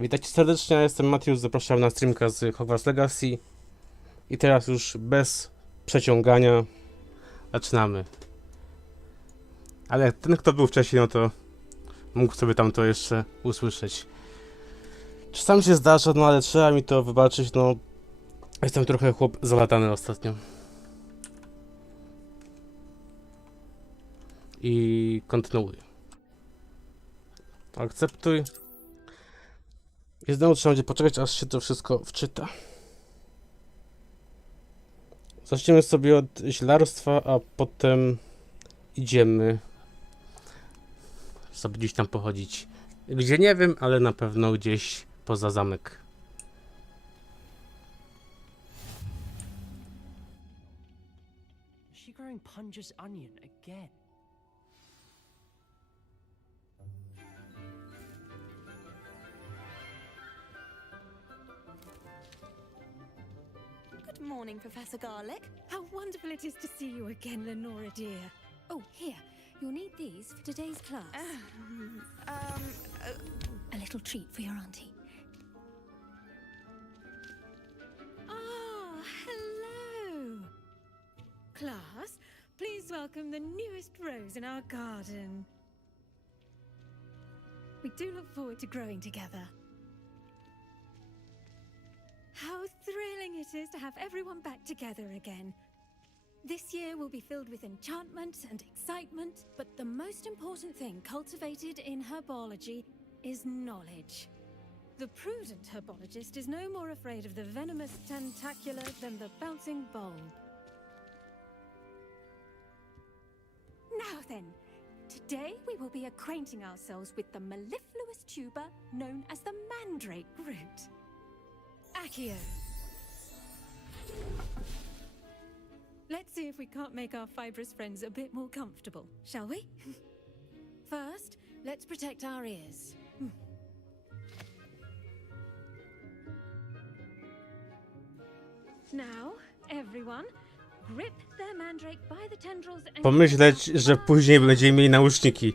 Witajcie serdecznie, ja jestem Mateusz, zapraszam na streamka z Hogwarts Legacy. I teraz już bez przeciągania zaczynamy. Ale ten, kto był wcześniej, no to mógł sobie tam to jeszcze usłyszeć. Czasami się zdarza, no ale trzeba mi to wybaczyć, no jestem trochę chłop zalatany ostatnio. I kontynuuję. Akceptuj. I znowu trzeba będzie poczekać, aż się to wszystko wczyta. Zaczniemy sobie od zielarstwa, a potem idziemy sobie gdzieś tam pochodzić. Gdzie nie wiem, ale na pewno gdzieś poza zamek. Is she growing Punja's onion again? Good morning, Professor Garlic. How wonderful it is to see you again, Lenora dear. Oh, here. You'll need these for today's class. A little treat for your auntie. Ah, hello. Class, please welcome the newest rose in our garden. We do look forward to growing together. How thrilling it is to have everyone back together again. This year will be filled with enchantment and excitement, but the most important thing cultivated in herbology is knowledge. The prudent herbologist is no more afraid of the venomous tentacular than the bouncing bulb. Now then, today we will be acquainting ourselves with the mellifluous tuber known as the mandrake root. Accio. Let's see if we can't make our fibrous friends a bit more comfortable, shall we? First, let's protect our ears. Now, everyone, grip their mandrake by the tendrils and... Pomyśleć, że później będziemy mieli nauczniki.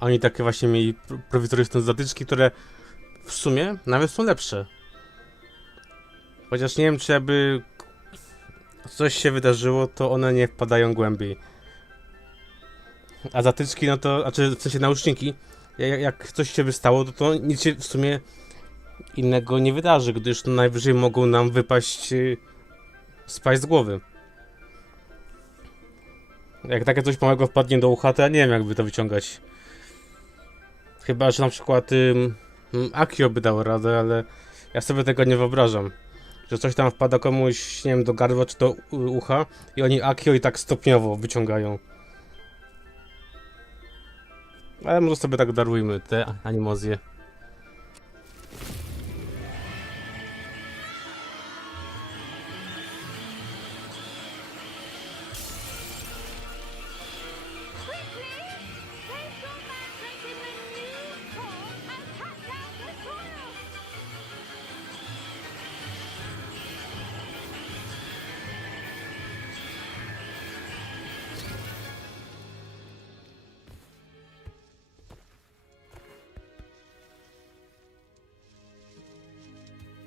Oni takie właśnie mieli prowizoryczne zatyczki, które w sumie nawet są lepsze. Chociaż nie wiem, czy jakby coś się wydarzyło, to one nie wpadają głębiej. A zatyczki, no to, znaczy w sensie nauczniki, jak coś się wystało, to nic się w sumie innego nie wydarzy, gdyż to najwyżej mogą nam wypaść, spaść z głowy. Jak takie coś małego wpadnie do ucha, to ja nie wiem, jakby to wyciągać. Chyba, że na przykład Accio by dał radę, ale ja sobie tego nie wyobrażam. Że coś tam wpada komuś, nie wiem, do gardła czy do ucha i oni Accio i tak stopniowo wyciągają. Ale może sobie tak darujmy te animozje.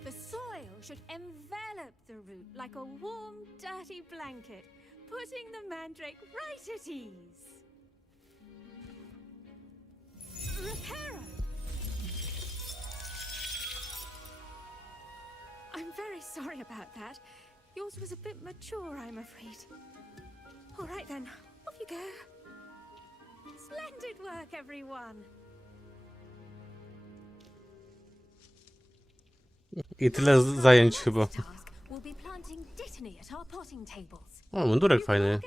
The soil should envelop the root like a warm, dirty blanket, putting the mandrake right at ease. Reparo! I'm very sorry about that. Yours was a bit mature, I'm afraid. All right then, off you go. Splendid work, everyone. I tyle zajęć chyba. O, mundurek fajny.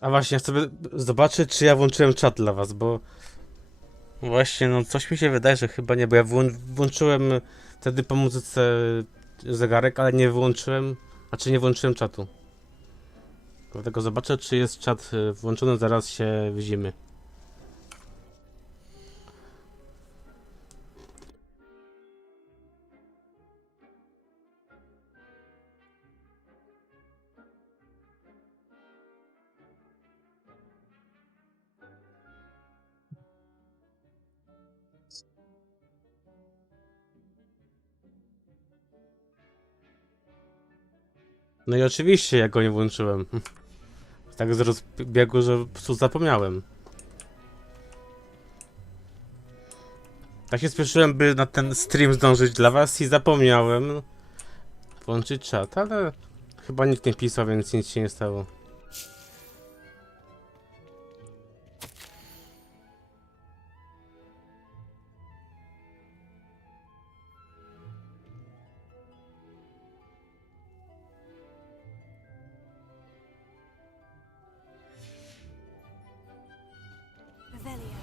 A właśnie, chcę sobie zobaczyć, czy ja włączyłem czat dla was, bo... Właśnie, no coś mi się wydaje, że chyba nie, bo ja włączyłem wtedy po muzyce zegarek, ale nie wyłączyłem, znaczy nie włączyłem czatu. Dlatego zobaczę, czy jest czat włączony, zaraz się widzimy. No i oczywiście ja go nie włączyłem. Tak z rozbiegu, że po prostu zapomniałem. Tak się spieszyłem, by na ten stream zdążyć dla was i zapomniałem włączyć czat, ale chyba nikt nie pisał, więc nic się nie stało. Revelio.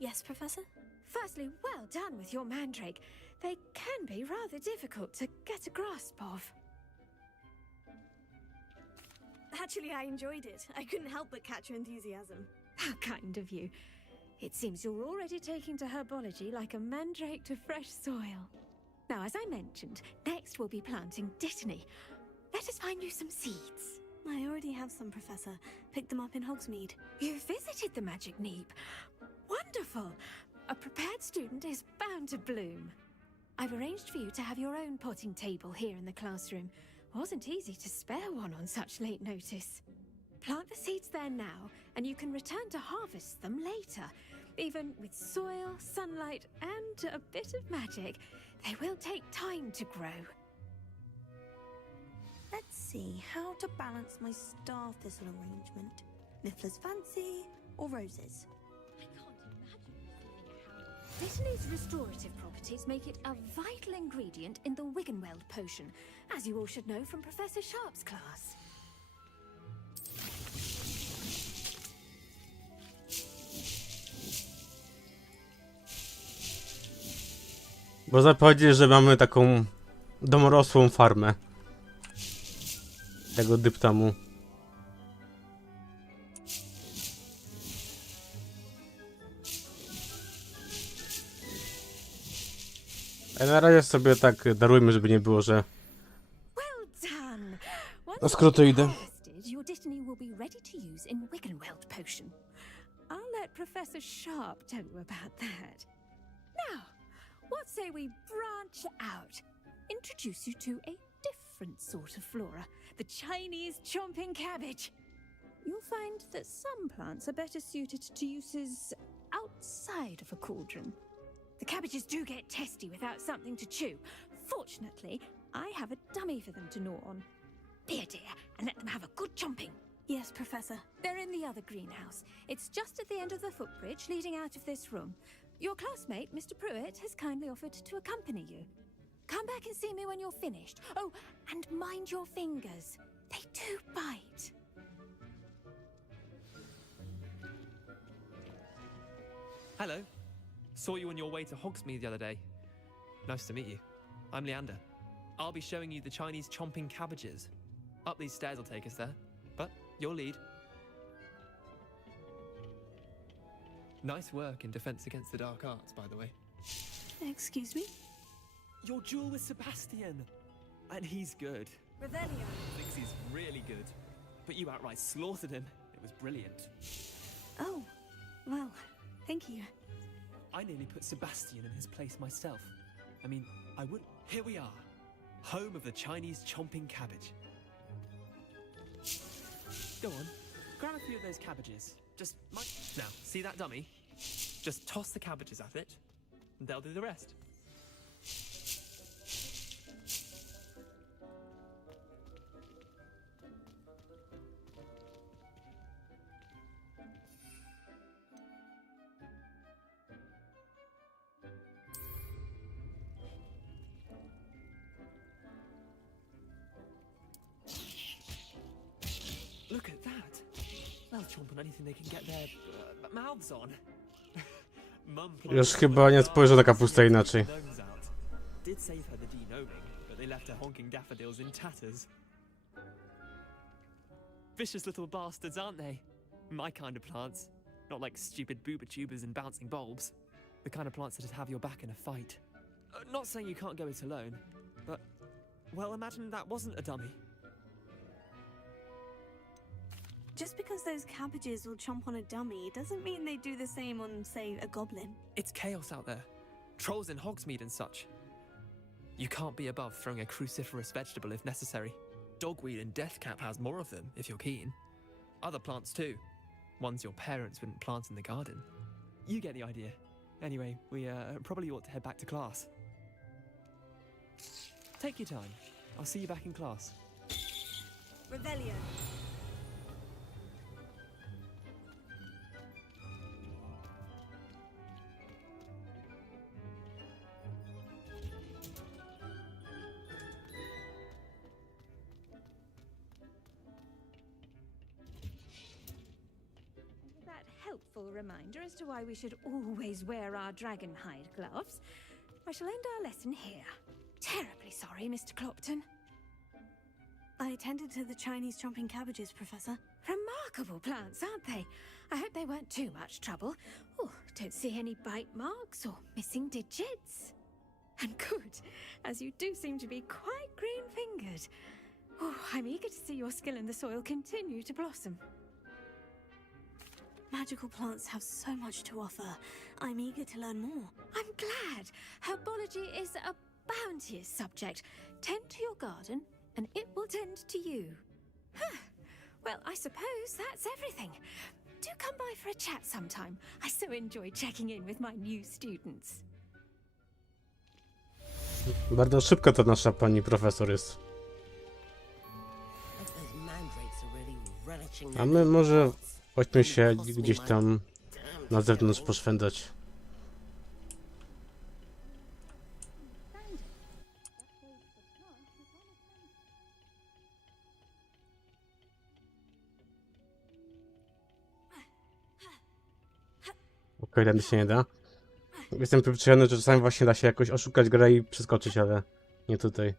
Yes, Professor? Firstly, well done with your mandrake. They can be rather difficult to get a grasp of. Actually, I enjoyed it. I couldn't help but catch your enthusiasm. How kind of you. It seems you're already taking to herbology like a mandrake to fresh soil. Now, as I mentioned, next we'll be planting dittany. Let us find you some seeds. I already have some, Professor. Picked them up in Hogsmeade. You visited the Magic Neep. Wonderful! A prepared student is bound to bloom. I've arranged for you to have your own potting table here in the classroom. Wasn't easy to spare one on such late notice. Plant the seeds there now, and you can return to harvest them later. Even with soil, sunlight, and a bit of magic, they will take time to grow. Let's see how to balance my star thistle arrangement. Niffler's fancy or roses? Dittany's restorative properties make it a vital ingredient in the Wiggenweld potion, as you all should know from Professor Sharp's class. Można powiedzieć, że mamy taką domorosłą farmę tego dyptamu. A na razie sobie tak darujmy, żeby nie było, że Well done! na Once skróty idę. harvested, your Dittany will be ready to use in Wiggenweld potion. I'll let Professor Sharp tell you about that. Now, what say we branch out? Introduce you to a different sort of flora, the Chinese chomping cabbage. You'll find that some plants are better suited to uses outside of a cauldron. The cabbages do get testy without something to chew. Fortunately, I have a dummy for them to gnaw on. Be a dear and let them have a good chomping. Yes, Professor. They're in the other greenhouse. It's just at the end of the footbridge leading out of this room. Your classmate, Mr. Pruitt, has kindly offered to accompany you. Come back and see me when you're finished. Oh, and mind your fingers. They do bite. Hello. Saw you on your way to Hogsmeade the other day. Nice to meet you. I'm Leander. I'll be showing you the Chinese chomping cabbages. Up these stairs will take us there, but your lead. Nice work in Defense Against the Dark Arts, by the way. Excuse me? Your duel with Sebastian! And he's good. Revelio. Thinks he's really good. But you outright slaughtered him. It was brilliant. Oh, well, thank you. I nearly put Sebastian in his place myself. I mean, I wouldn't. Here we are. Home of the Chinese chomping cabbage. Go on, grab a few of those cabbages. Just now, see that dummy? Just toss the cabbages at it, and they'll do the rest. Look at that! They'll chomp on anything they can get their mouths on. Mum Już chyba nie spojrzę na kapustę inaczej. Did save her the denoming, but they left her honking daffodils in tatters. Vicious little bastards, aren't they? My kind of plants. Not like stupid booba tubers and bouncing bulbs. The kind of plants that'd have your back in a fight. Not saying you can't go it alone, but, well, imagine that wasn't a dummy. Just because those cabbages will chomp on a dummy doesn't mean they do the same on, say, a goblin. It's chaos out there. Trolls in Hogsmeade and such. You can't be above throwing a cruciferous vegetable if necessary. Dogweed and deathcap has more of them, if you're keen. Other plants too. Ones your parents wouldn't plant in the garden. You get the idea. Anyway, we probably ought to head back to class. Take your time. I'll see you back in class. Revelio. That helpful reminder as to why we should always wear our dragon hide gloves. I shall end our lesson here. Terribly sorry, Mr. Clopton. I tended to the Chinese chomping cabbages, Professor. Remarkable plants, aren't they? I hope they weren't too much trouble. Oh, don't see any bite marks or missing digits. And good, as you do seem to be quite green-fingered. Oh, I'm eager to see your skill in the soil continue to blossom. Magical plants have so much to offer. I'm eager to learn more. I'm glad. Herbology is a bounteous subject. Tend to your garden, and it will tend to you. Huh. Well, I suppose that's everything. Do come by for a chat sometime. I so enjoy checking in with my new students. Bardzo szybko to nasza pani profesor jest. A my może chodźmy się gdzieś tam na zewnątrz poszwędzać. Okej, tędy się nie da. Jestem przyzwyczajony, że czasami właśnie da się jakoś oszukać grę i przeskoczyć, ale nie tutaj.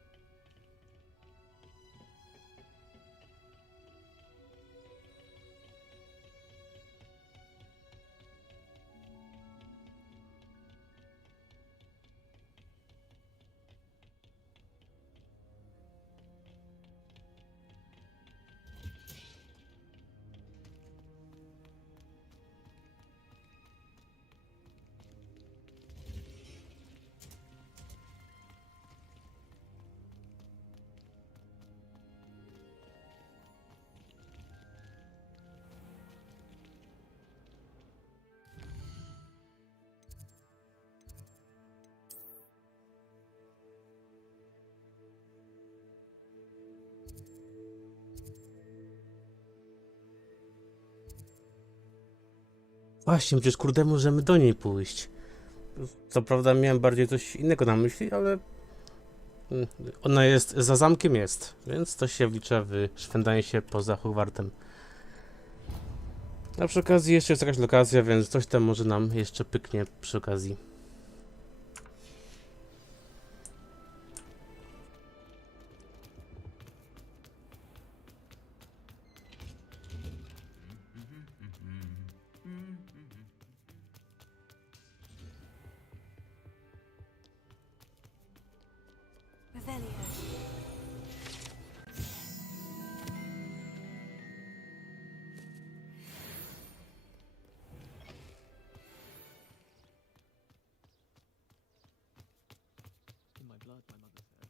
Właśnie, przecież kurde możemy do niej pójść. Co prawda miałem bardziej coś innego na myśli, ale ona jest, za zamkiem jest, więc to się wlicza w szwendanie się poza Hogwartem. A przy okazji jeszcze jest jakaś lokacja, więc coś tam może nam jeszcze pyknie przy okazji. Revelio. In my blood, my mother said.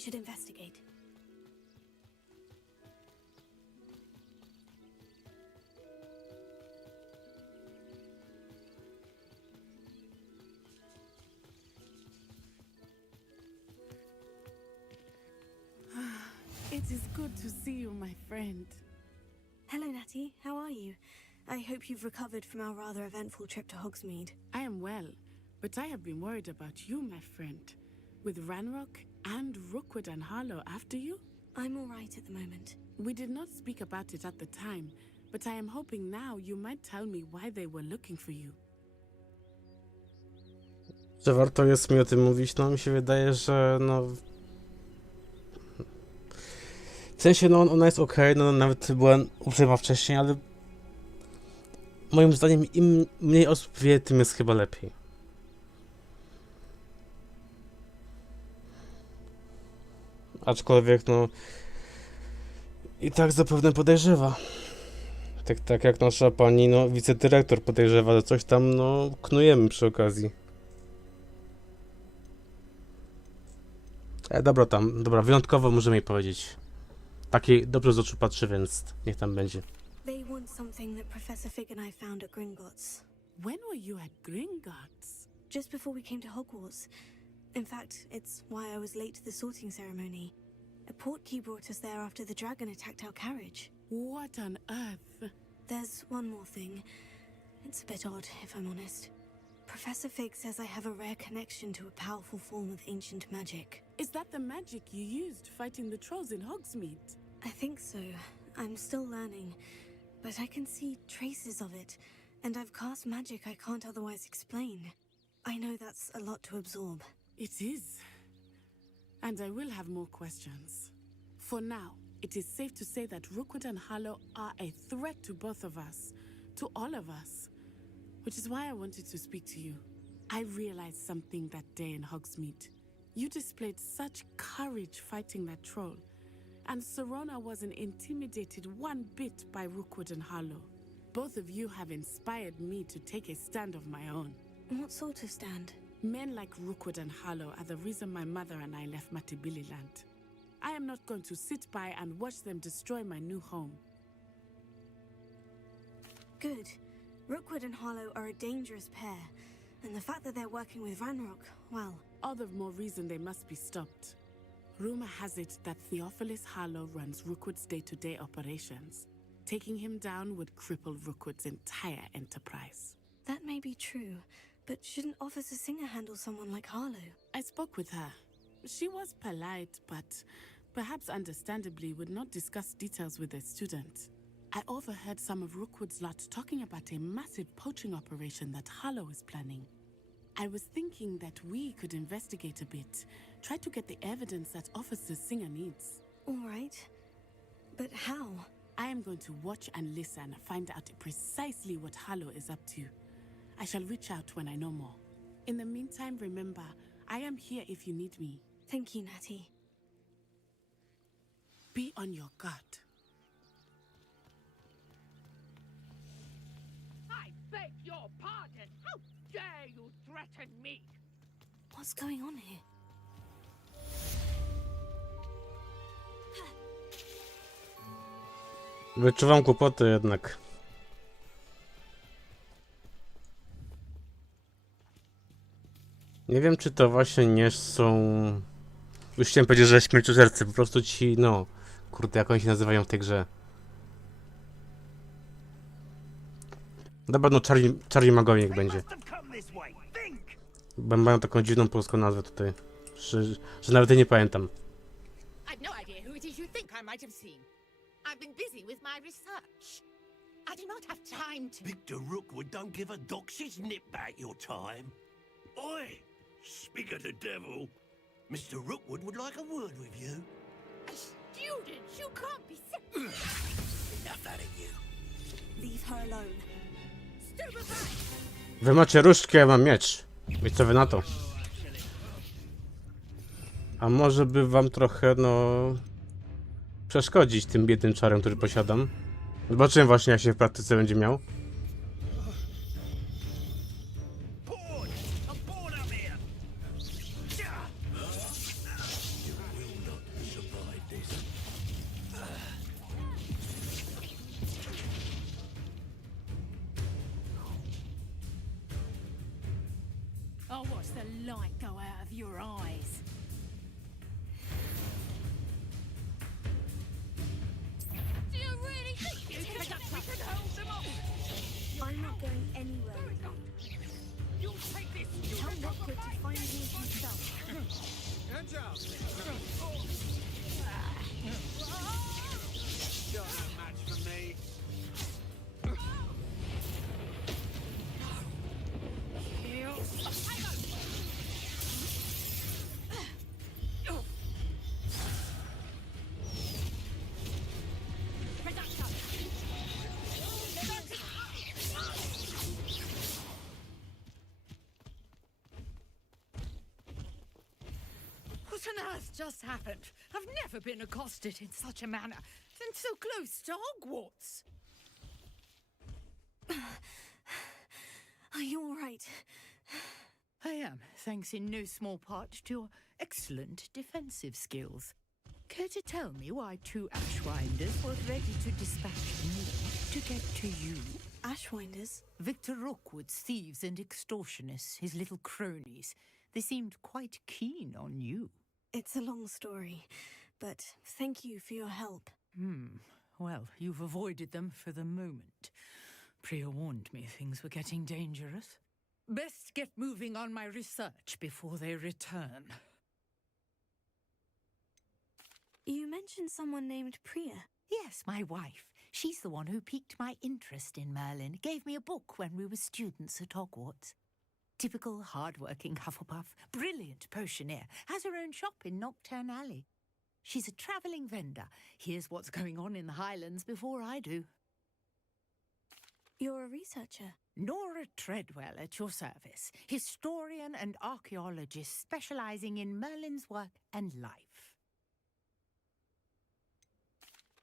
should investigate. It is good to see you, my friend. Hello, Natty. How are you? I hope you've recovered from our rather eventful trip to Hogsmeade. I am well, but I have been worried about you, my friend. With Ranrock and Rookwood and Harlow after you? I'm all right at the moment. We did not speak about it at the time, but I am hoping now you might tell me why they were looking for you. Że warto jest mi o tym mówić? No mi się wydaje, że no... W sensie, no ona jest okej, no nawet była uprzejma wcześniej, ale... Moim zdaniem im mniej osób wie, tym jest chyba lepiej. Aczkolwiek, no... I tak zapewne podejrzewa. Tak jak nasza pani, no, wicedyrektor podejrzewa, że coś tam, no, knujemy przy okazji. Dobra, wyjątkowo możemy jej powiedzieć. Takiej dobrze z oczu patrzy, więc niech tam będzie. They want something that Professor Fig and I found at Gringotts. When were you at Gringotts? Just before we came to Hogwarts. In fact, it's why I was late to the sorting ceremony. A portkey brought us there after the dragon attacked our carriage. What on earth? There's one more thing. It's a bit odd, if I'm honest. Professor Fig says I have a rare connection to a powerful form of ancient magic. Is that the magic you used fighting the trolls in Hogsmeade? I think so. I'm still learning, but I can see traces of it, and I've cast magic I can't otherwise explain. I know that's a lot to absorb. It is. And I will have more questions. For now, it is safe to say that Rookwood and Harlow are a threat to both of us, to all of us. Which is why I wanted to speak to you. I realized something that day in Hogsmeade. You displayed such courage fighting that troll, and Serona wasn't intimidated one bit by Rookwood and Harlow. Both of you have inspired me to take a stand of my own. What sort of stand? Men like Rookwood and Harlow are the reason my mother and I left Matibililand. I am not going to sit by and watch them destroy my new home. Good. Rookwood and Harlow are a dangerous pair, and the fact that they're working with Ranrock, well... All the more reason they must be stopped. Rumor has it that Theophilus Harlow runs Rookwood's day-to-day operations. Taking him down would cripple Rookwood's entire enterprise. That may be true, but shouldn't Officer Singer handle someone like Harlow? I spoke with her. She was polite, but perhaps understandably would not discuss details with a student. I overheard some of Rookwood's lot talking about a massive poaching operation that Harlow is planning. I was thinking that we could investigate a bit, try to get the evidence that Officer Singer needs. All right. But how? I am going to watch and listen, find out precisely what Harlow is up to. I shall reach out when I know more. In the meantime, remember, I am here if you need me. Thank you, Natty. Be on your guard. I beg your pardon. How dare you threaten me? What's going on here? Wyczuwam kłopoty jednak. Nie wiem, czy to właśnie nie są... Już chciałem powiedzieć, że śmierciożercy, po prostu ci, no... Kurde, jak oni się nazywają w tej grze. Dobra, no czarni magowie niech będzie. Bo mają taką dziwną polską nazwę tutaj. Że nawet jej nie pamiętam. I've no idea who it is you think I might have seen. I've been busy with my research. I do not have time to... Victor Rookwood don't give a doxy's nip back your time. Oi! Speak of the devil. Mr. Rookwood would like a word with you. A student? You can't be... Enough out of you. Leave her alone. Stupefy! Wy macie różdżki, ja mam miecz. I co wy na to? A może by wam trochę, no... przeszkodzić tym biednym czarem, który posiadam. Zobaczymy właśnie, jak się w praktyce będzie miał. light go out of your eyes. Do you really think you can hold them off? I'm not going anywhere. You'll take this. Tell Rockwood to find me himself. Hands up! You're no match for me. What on earth just happened? I've never been accosted in such a manner, and so close to Hogwarts. Are you all right? I am, thanks in no small part to your excellent defensive skills. Care to tell me why 2 Ashwinders were ready to dispatch me to get to you? Ashwinders? Victor Rookwood's thieves and extortionists, his little cronies. They seemed quite keen on you. It's a long story, but thank you for your help. Well, you've avoided them for the moment. Priya warned me things were getting dangerous. Best get moving on my research before they return. You mentioned someone named Priya. Yes, my wife. She's the one who piqued my interest in Merlin, gave me a book when we were students at Hogwarts. Typical hard-working Hufflepuff, brilliant potioneer, has her own shop in Opcjonalnie. She's a travelling vendor, hears what's going on in the Highlands before I do. You're a researcher. Nora Treadwell at your service, historian and archaeologist specialising in Merlin's work and life.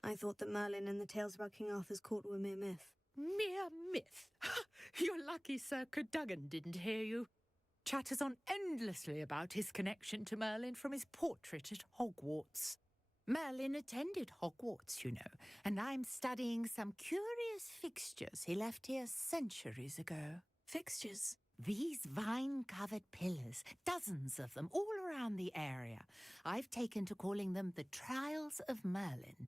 I thought that Merlin and the tales about King Arthur's court were mere myth. Mere myth? You're lucky Sir Cadogan didn't hear you. Chatters on endlessly about his connection to Merlin from his portrait at Hogwarts. Merlin attended Hogwarts, you know, and I'm studying some curious fixtures he left here centuries ago. Fixtures? These vine-covered pillars, dozens of them, all around the area. I've taken to calling them the Trials of Merlin.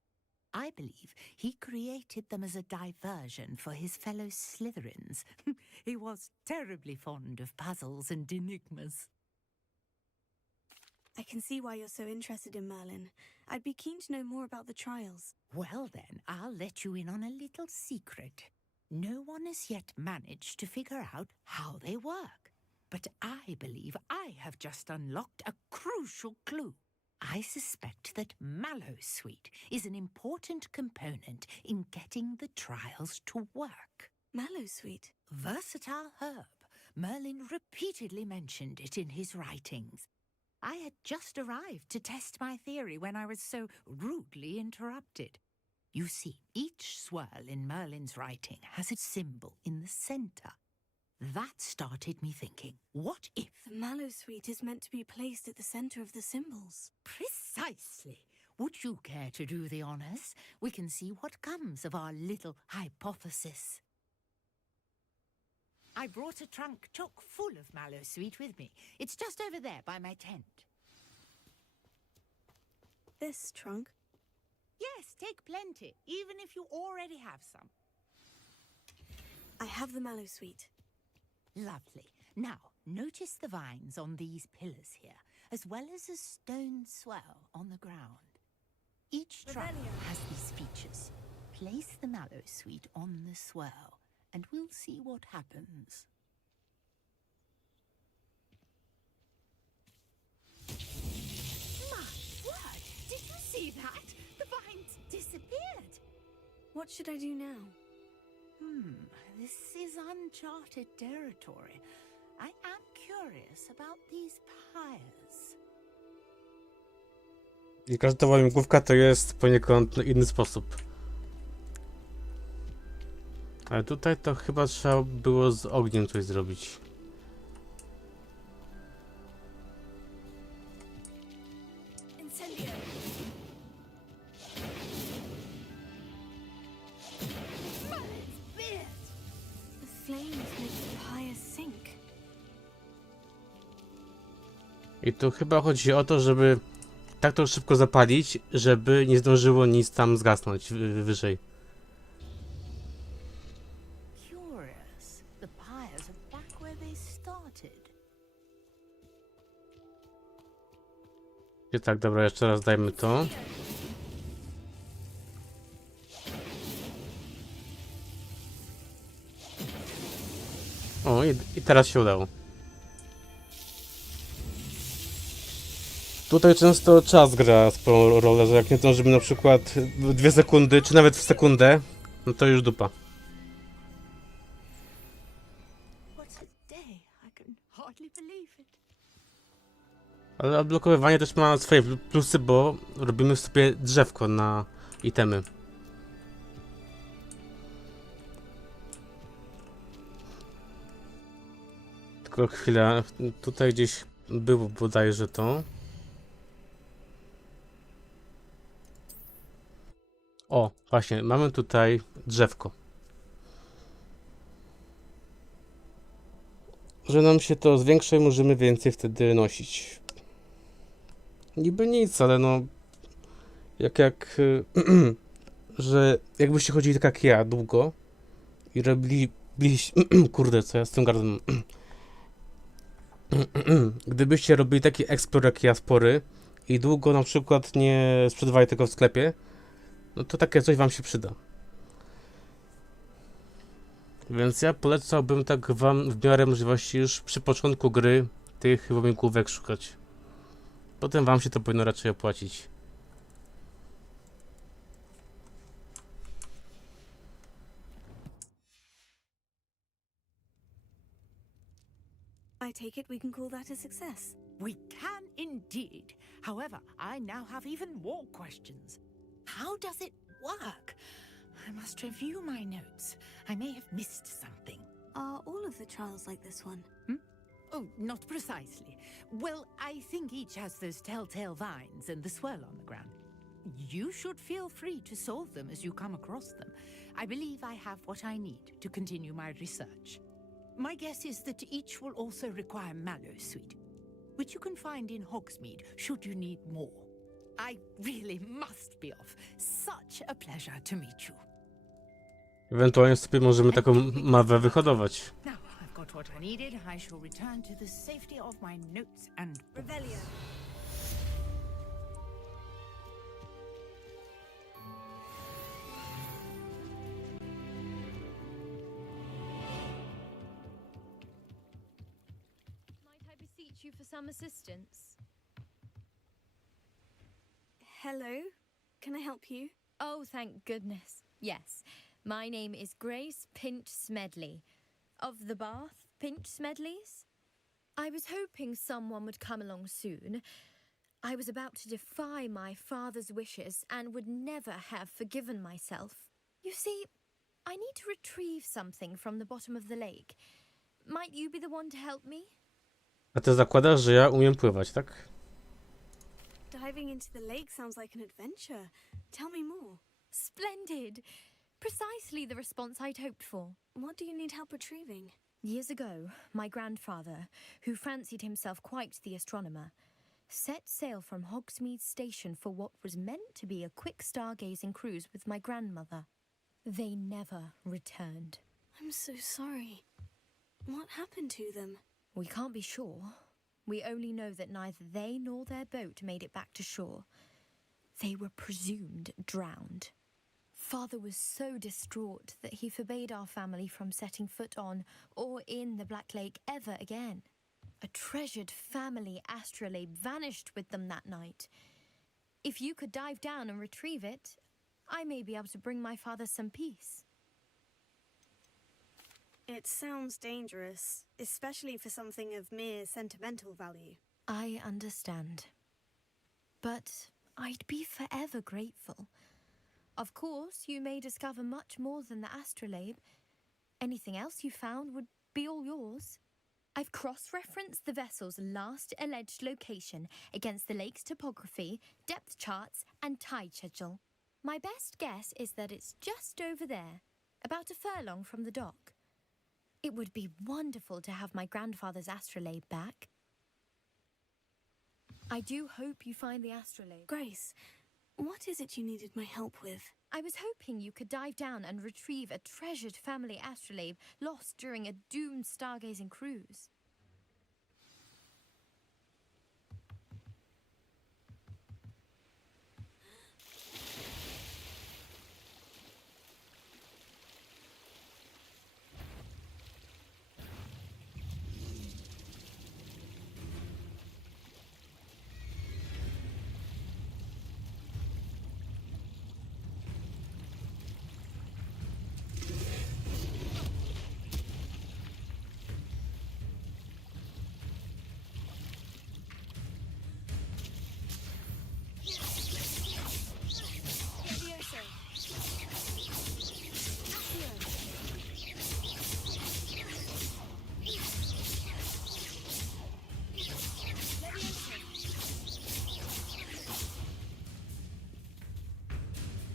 I believe he created them as a diversion for his fellow Slytherins. He was terribly fond of puzzles and enigmas. I can see why you're so interested in Merlin. I'd be keen to know more about the trials. Well then, I'll let you in on a little secret. No one has yet managed to figure out how they work. But I believe I have just unlocked a crucial clue. I suspect that Mallowsweet is an important component in getting the trials to work. Mallowsweet? Versatile herb. Merlin repeatedly mentioned it in his writings. I had just arrived to test my theory when I was so rudely interrupted. You see, each swirl in Merlin's writing has a symbol in the centre. That started me thinking, what if... The Mallowsweet is meant to be placed at the centre of the symbols. Precisely. Would you care to do the honours? We can see what comes of our little hypothesis. I brought a trunk chock full of Mallowsweet with me. It's just over there by my tent. This trunk? Yes, take plenty, even if you already have some. I have the Mallowsweet. Lovely. Now, notice the vines on these pillars here, as well as a stone swell on the ground. Each trunk has these features. Place the Mallowsweet on the swell, and we'll see what happens. My word! Did you see that? The vines disappeared! What should I do now? This is uncharted territory. I am curious about these pyres. I każda łamigłówka to jest poniekąd inny sposób. Ale tutaj to chyba trzeba było z ogniem coś zrobić. I tu chyba chodzi o to, żeby tak to szybko zapalić, żeby nie zdążyło nic tam zgasnąć wyżej. Curious. The pyres are back where they started. I tak, dobra, jeszcze raz dajmy to. O, i teraz się udało. Tutaj często czas gra sporą rolę, że jak nie zdążymy na przykład w 2 sekundy, czy nawet w sekundę, no to już dupa. What a day. I can hardly believe it. Ale odblokowywanie też ma swoje plusy, bo robimy sobie drzewko na itemy. Tylko chwilę, tutaj gdzieś było bodajże to. O, właśnie, mamy tutaj drzewko. Że nam się to zwiększa i możemy więcej wtedy nosić. Niby nic, ale no... że jakbyście chodzili tak jak ja długo i robili... kurde, co ja z tym gardłem... Gdybyście robili taki explore jak ja spory i długo na przykład nie sprzedawali tego w sklepie, no to takie coś wam się przyda. Więc ja polecałbym tak wam w miarę możliwości już przy początku gry tych łamigłówek szukać. Potem wam się to powinno raczej opłacić. I take it we can call that a success. We can indeed. However, I now have even more questions. How does it work? I must review my notes. I may have missed something. Are all of the trials like this one? Oh, not precisely. Well, I think each has those telltale vines and the swirl on the ground. You should feel free to solve them as you come across them. I believe I have what I need to continue my research. My guess is that each will also require mallow sweet, which you can find in Hogsmeade should you need more. I really must be off. Such a pleasure to meet you. Ewentualnie sobie możemy taką mawę wyhodować. Now I've got what I needed. I shall return to the safety of my notes and Revelio. Might I beseech you for some assistance? Hello? Can I help you? Oh, thank goodness. Yes. My name is Grace Pinch Smedley. Of the Bath Pinch Smedleys? I was hoping someone would come along soon. I was about to defy my father's wishes and would never have forgiven myself. You see, I need to retrieve something from the bottom of the lake. Might you be the one to help me? A ty zakładasz, że ja umiem pływać, tak? Diving into the lake sounds like an adventure. Tell me more. Splendid! Precisely the response I'd hoped for. What do you need help retrieving? Years ago, my grandfather, who fancied himself quite the astronomer, set sail from Hogsmeade Station for what was meant to be a quick stargazing cruise with my grandmother. They never returned. I'm so sorry. What happened to them? We can't be sure. We only know that neither they nor their boat made it back to shore. They were presumed drowned. Father was so distraught that he forbade our family from setting foot on or in the Black Lake ever again. A treasured family astrolabe vanished with them that night. If you could dive down and retrieve it, I may be able to bring my father some peace. It sounds dangerous, especially for something of mere sentimental value. I understand. But I'd be forever grateful. Of course, you may discover much more than the astrolabe. Anything else you found would be all yours. I've cross-referenced the vessel's last alleged location against the lake's topography, depth charts, and tide schedule. My best guess is that it's just over there, about a furlong from the dock. It would be wonderful to have my grandfather's astrolabe back. I do hope you find the astrolabe. Grace, what is it you needed my help with? I was hoping you could dive down and retrieve a treasured family astrolabe lost during a doomed stargazing cruise.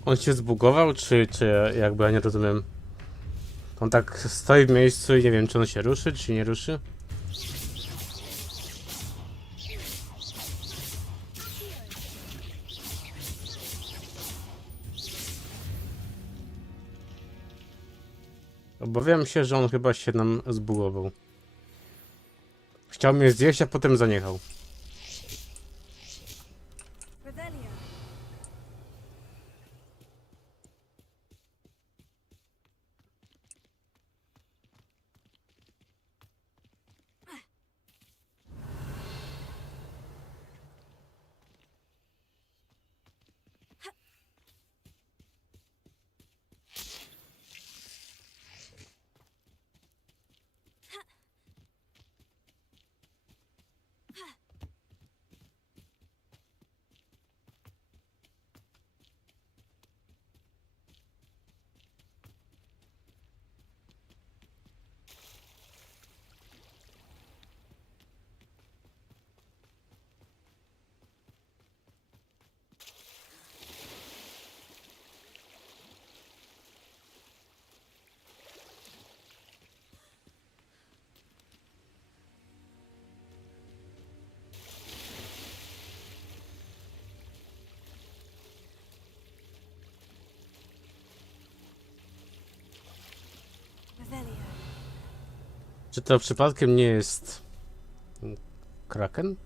On się zbugował, czy jakby ja nie rozumiem? On tak stoi w miejscu i nie wiem, czy on się ruszy, czy nie ruszy? Obawiam się, że on chyba się nam zbugował. Chciał mnie zjeść, a potem zaniechał. Czy to przypadkiem nie jest Kraken?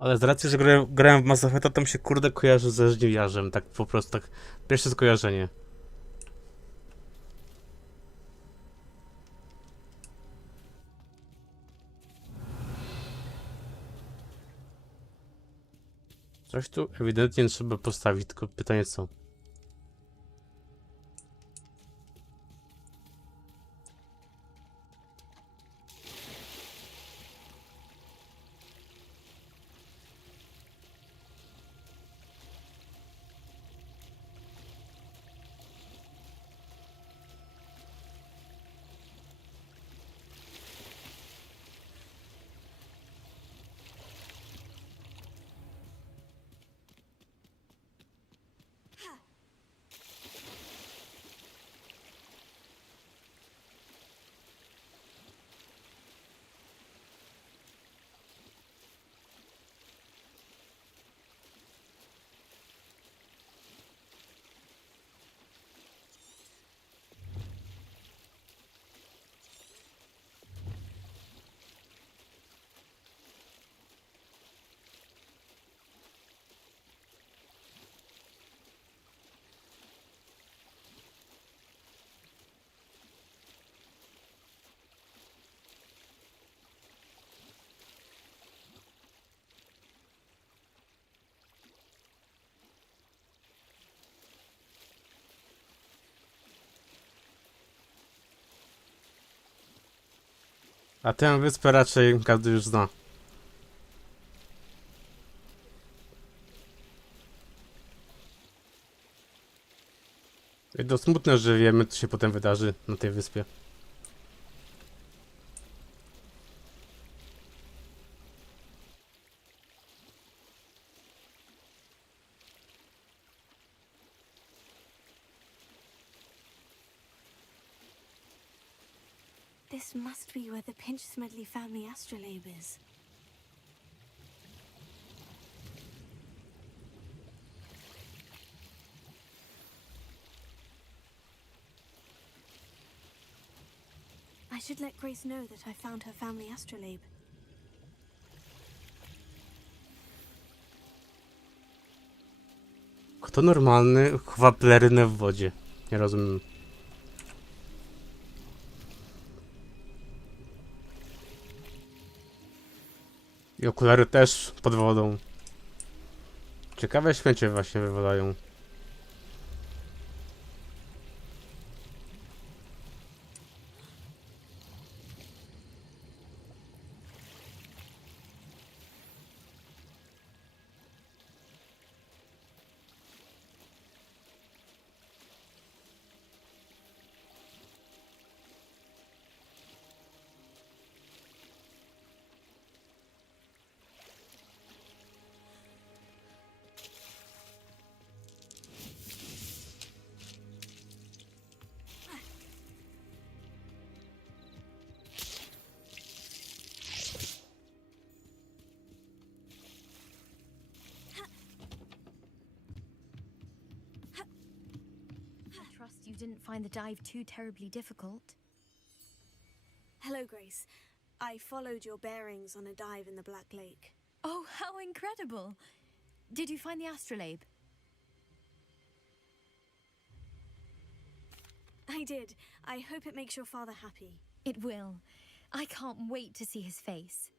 Ale z racji, że grałem w Mass Effecta, to mi się kurde kojarzy ze żniwiarzem, tak po prostu, tak pierwsze skojarzenie. Coś tu ewidentnie trzeba postawić, tylko pytanie co? A tę wyspę raczej każdy już zna. I to smutne, że wiemy, co się potem wydarzy na tej wyspie. This must be where the Pinch-Smedley family astrolabe is. I should let Grace know that I found her family astrolabe. Kto normalny chowa pelerynę w wodzie? Nie rozumiem. I okulary też pod wodą. Ciekawe śmiecie właśnie wywalają. I trust you didn't find the dive too terribly difficult. Hello, Grace. I followed your bearings on a dive in the Black Lake. Oh, how incredible! Did you find the astrolabe? I did. I hope it makes your father happy. It will. I can't wait to see his face.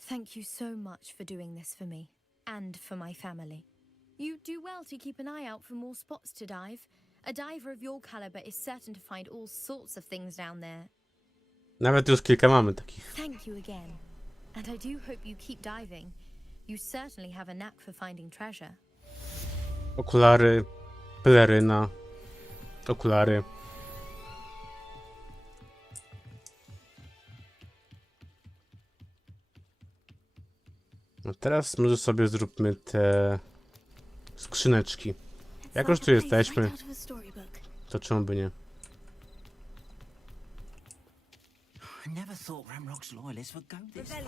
Thank you so much for doing this for me, and for my family. You do well to keep an eye out for more spots to dive. A diver of your caliber is certain to find all sorts of things down there. Nawet już kilka mamy takich. Thank you again. And I do hope you keep diving. You certainly have a knack for finding treasure. Okulary, peleryna, okulary. No teraz może sobie zróbmy te skrzyneczki. Jak już tu jesteśmy, to czemu by nie? I never thought Ramrock's loyalists would go this far.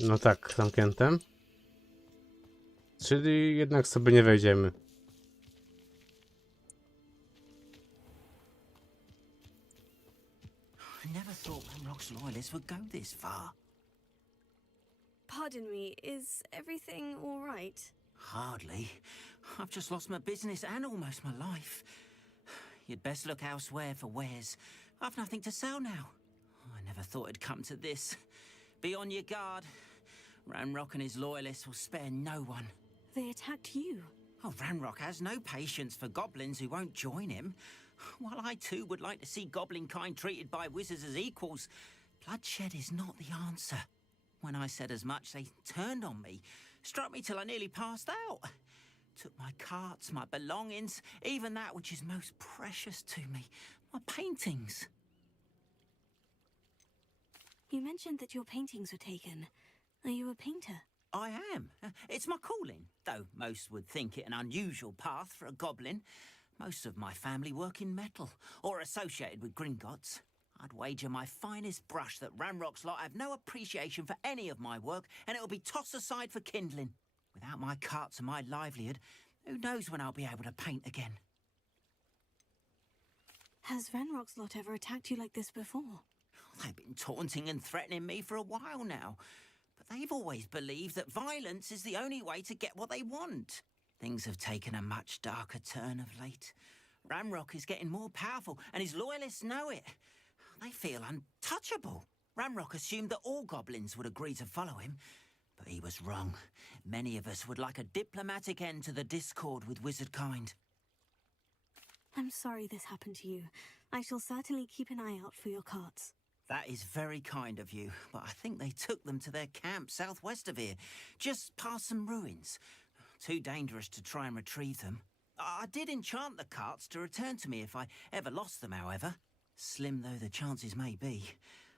No tak, zamknięte. Czyli jednak sobie nie wejdziemy. I never thought Ramrock's loyalists would go this far. Pardon me, is everything all right? Hardly. I've just lost my business and almost my life. You'd best look elsewhere for wares. I've nothing to sell now. I never thought it'd come to this. Be on your guard. Ramrock and his loyalists will spare no one. They attacked you. Oh, Ranrock has no patience for goblins who won't join him. While I too would like to see goblin kind treated by wizards as equals, bloodshed is not the answer. When I said as much, they turned on me, struck me till I nearly passed out. Took my carts, my belongings, even that which is most precious to me, my paintings. You mentioned that your paintings were taken. Are you a painter? I am. It's my calling, though most would think it an unusual path for a goblin. Most of my family work in metal, or associated with Gringotts. I'd wager my finest brush that Ranrock's lot have no appreciation for any of my work, and it'll be tossed aside for kindling. Without my carts and my livelihood, who knows when I'll be able to paint again? Has Ranrock's lot ever attacked you like this before? They've been taunting and threatening me for a while now. But they've always believed that violence is the only way to get what they want. Things have taken a much darker turn of late. Ramrock is getting more powerful, and his loyalists know it. They feel untouchable. Ramrock assumed that all goblins would agree to follow him, but he was wrong. Many of us would like a diplomatic end to the discord with wizard kind. I'm sorry this happened to you. I shall certainly keep an eye out for your carts. That is very kind of you, but I think they took them to their camp southwest of here, just past some ruins. Too dangerous to try and retrieve them. I did enchant the carts to return to me if I ever lost them, however. Slim though the chances may be,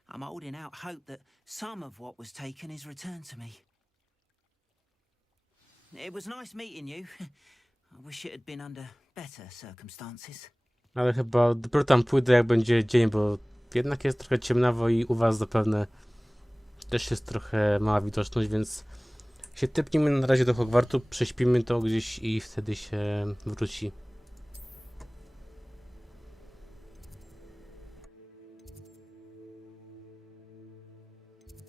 I'm holding out hope that some of what was taken is returned to me. It was nice meeting you. I wish it had been under better circumstances. Ale chyba dopiero tam pójdę, jak będzie dzień, bo jednak jest trochę ciemnawo i u was zapewne też jest trochę mała widoczność, więc się typnijmy na razie do Hogwartu, prześpimy to gdzieś i wtedy się wróci.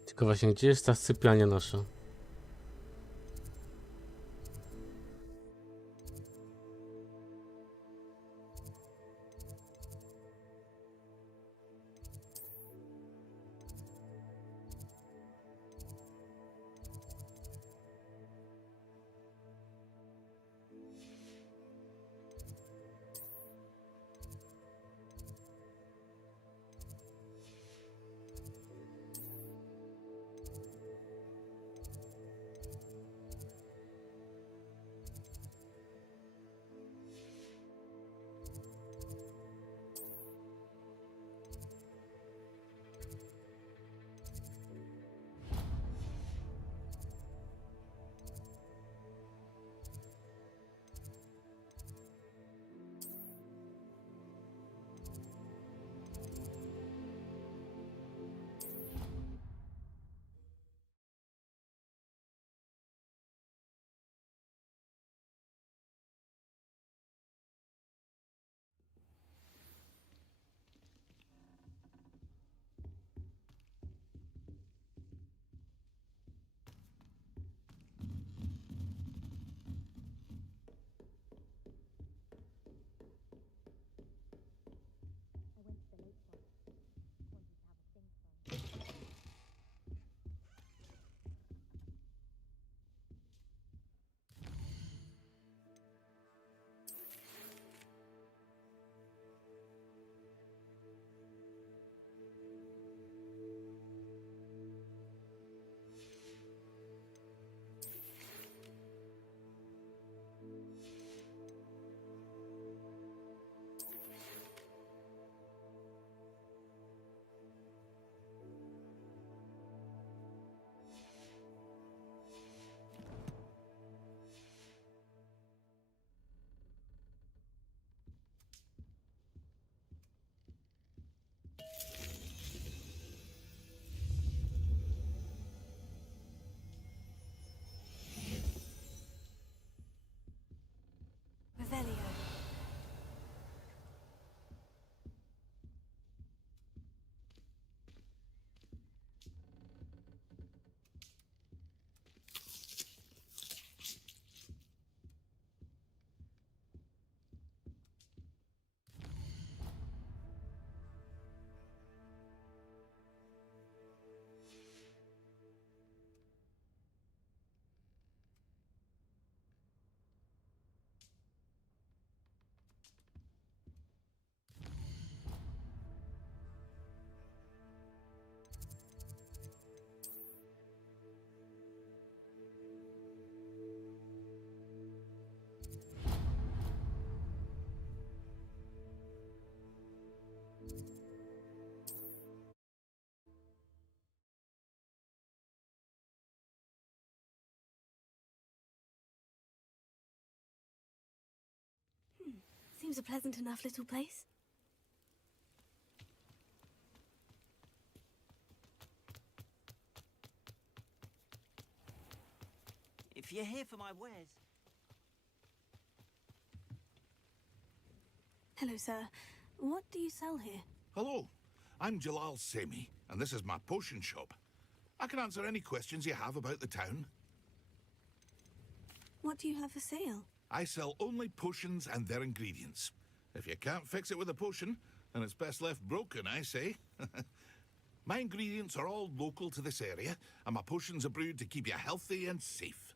Tylko właśnie, gdzie jest ta sypialnia nasza? Revelio. Seems a pleasant enough little place. If you're here for my wares... Hello, sir. What do you sell here? Hello, I'm Jalal Semi, and this is my potion shop. I can answer any questions you have about the town. What do you have for sale? I sell only potions and their ingredients. If you can't fix it with a potion, then it's best left broken, I say. My ingredients are all local to this area, and my potions are brewed to keep you healthy and safe.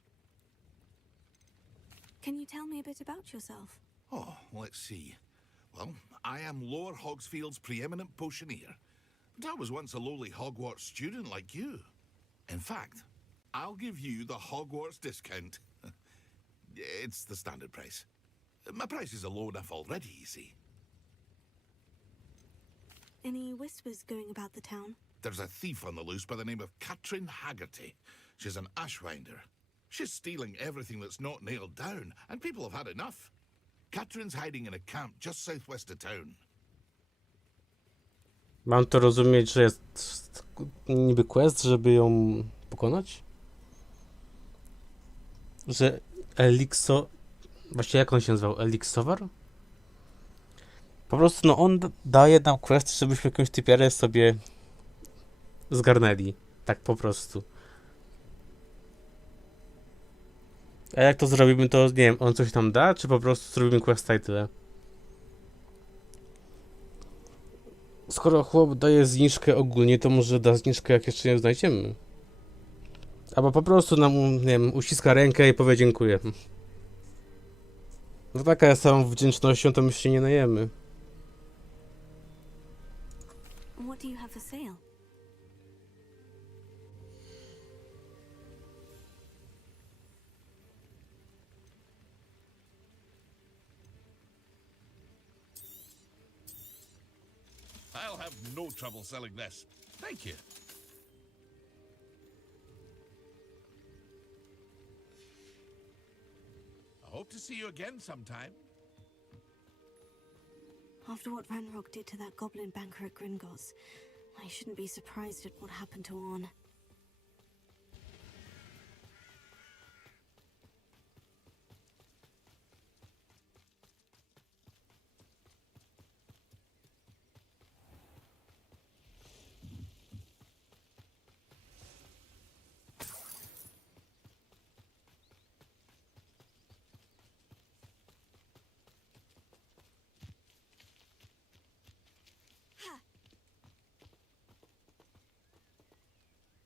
Can you tell me a bit about yourself? Oh, let's see. Well, I am Lower Hogsfield's preeminent potioneer. But I was once a lowly Hogwarts student like you. In fact, I'll give you the Hogwarts discount. It's the standard price. My prices are low enough already, you see. Any whispers going about the town? There's a thief on the loose by the name of Katrin Haggerty. She's an ashwinder. She's stealing everything that's not nailed down, and people have had enough. Katrin's hiding in a camp just southwest of town. Mam to rozumieć, że jest niby quest, żeby ją pokonać? Że Właściwie jak on się nazywał? Eliksowar? Po prostu no on daje nam quest, żebyśmy jakąś typiarę sobie zgarnęli. Tak po prostu. A jak to zrobimy, to nie wiem, on coś nam da, czy po prostu zrobimy questa i tyle? Skoro chłop daje zniżkę ogólnie, to może da zniżkę, jak jeszcze nie znajdziemy. Albo po prostu nam, nie wiem, uściska rękę i powie dziękuję. No taka z całą wdzięcznością to my się nie najemy. What do you have for sale? I'll have no trouble selling this. Thank you. I hope to see you again sometime. After what Ranrock did to that goblin banker at Gringotts, I shouldn't be surprised at what happened to Orn.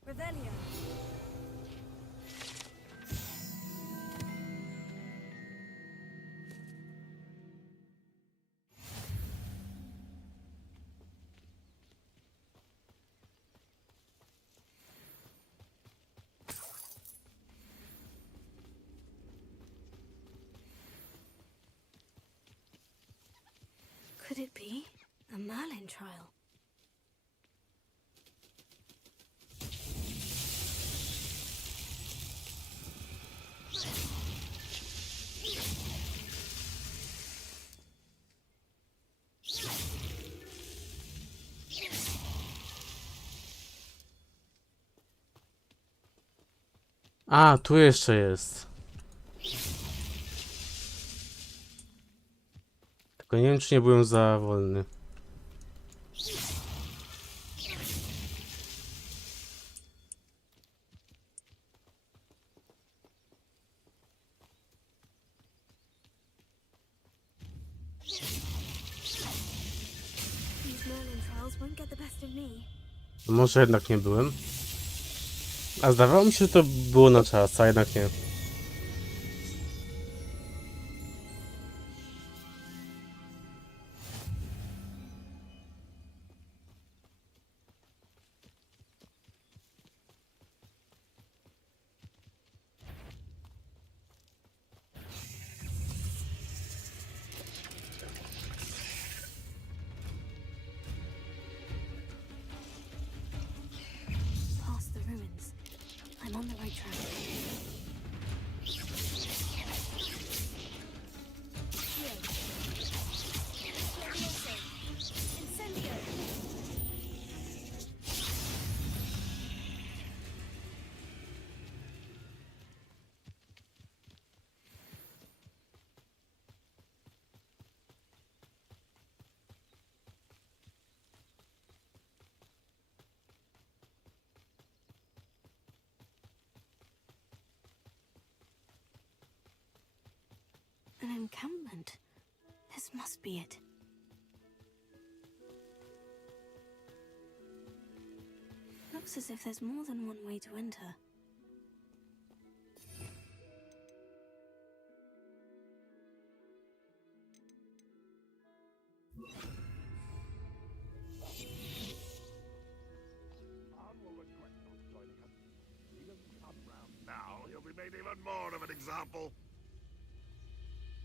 Revelio. Could it be a Merlin trial? A, tu jeszcze jest. Tylko nie wiem, czy nie byłem za wolny. These Merlin trials won't get the best of me. Może jednak nie byłem. A zdawało mi się, że to było na czas, a jednak nie. Past the ruins. I'm on the right track. Incendio. An encampment. This must be it. Looks as if there's more than one way to enter. example.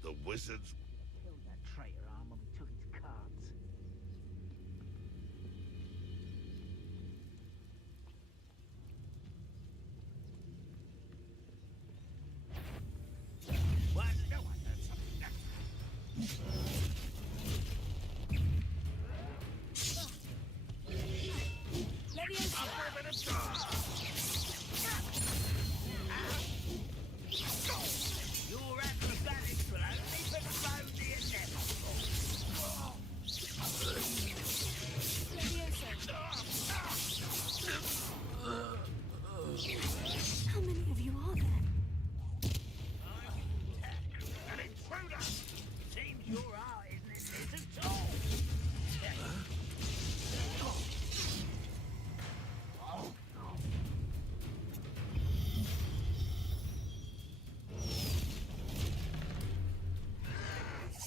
The wizards. Killed that traitor arm when we took its cards. What? No, I heard something next. Your acrobatics will only postpone the inevitable. How many of you are there? An intruder! Seems your art isn't in this at all.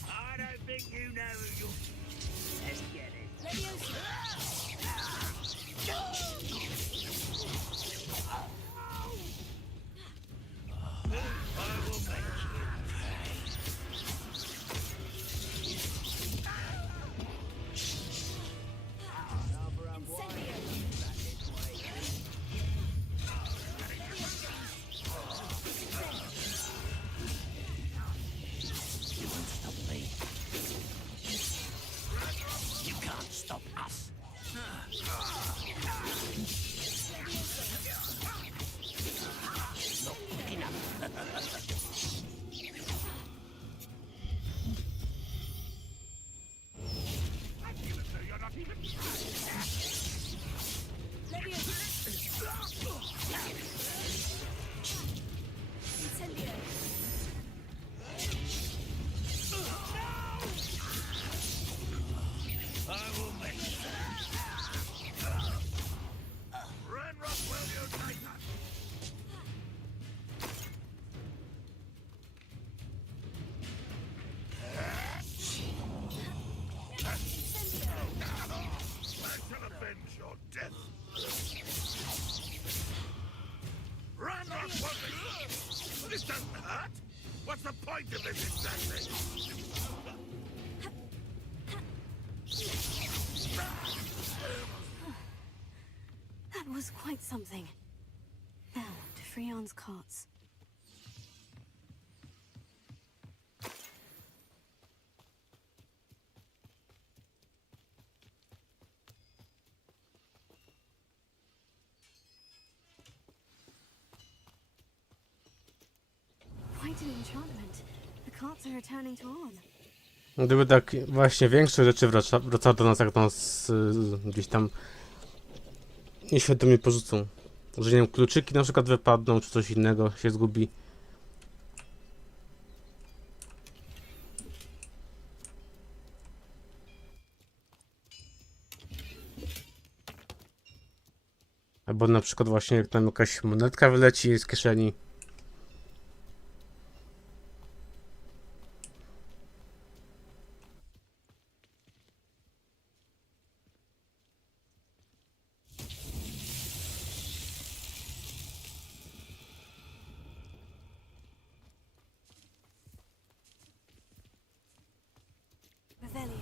I don't think you know who you're... Let's get it. I will make you pay. You won't stop me. You can't stop us. Not quick enough. You're not even... I will make you. Run, Rockwell, you titan! I shall avenge your death. Run, Rockwell! This doesn't hurt. What's the point of this exactly? That was quite something. Now, to Freon's carts. Quite an enchantment. The carts are returning to on. Gdyby tak właśnie większe rzeczy wracały do nas, jak nas gdzieś tam nieświadomie porzucą. Że nie wiem, kluczyki na przykład wypadną, czy coś innego się zgubi. Albo na przykład właśnie jak tam jakaś monetka wyleci z kieszeni. Revelio.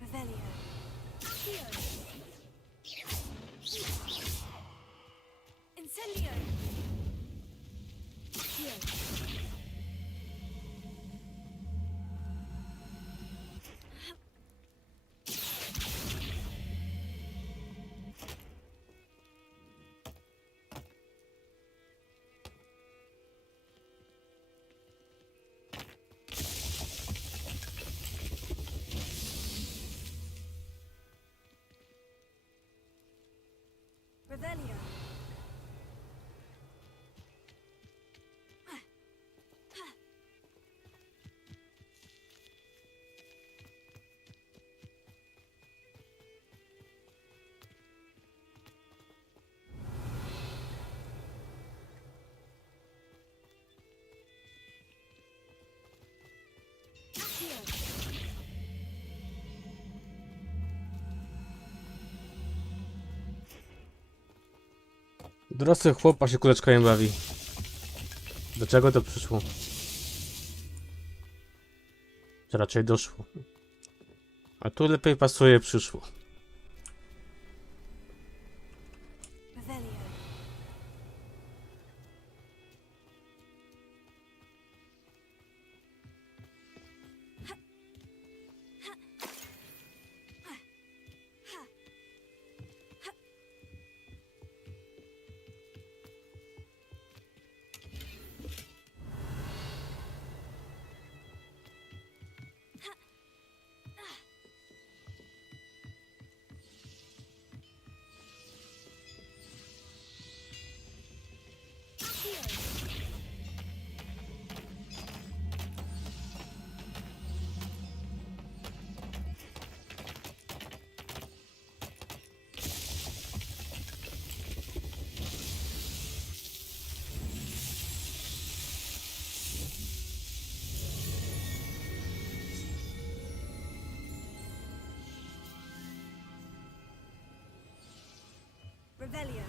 Revelio. Accio. Incendio. Accio. Revelio. Dorosły chłop, a się kuleczkami bawi. Do czego to przyszło? Czy raczej doszło. A tu lepiej pasuje przyszło. Revelio. Revelio.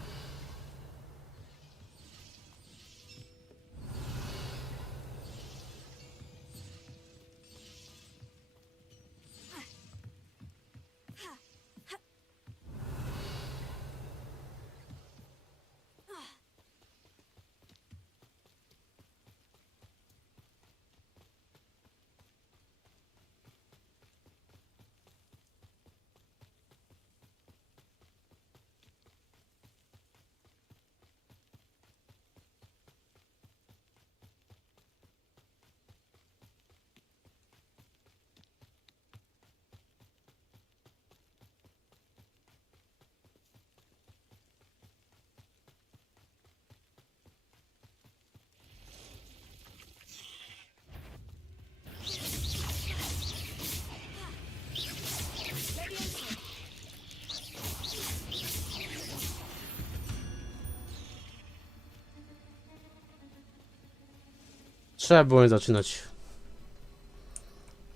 Trzeba było zaczynać.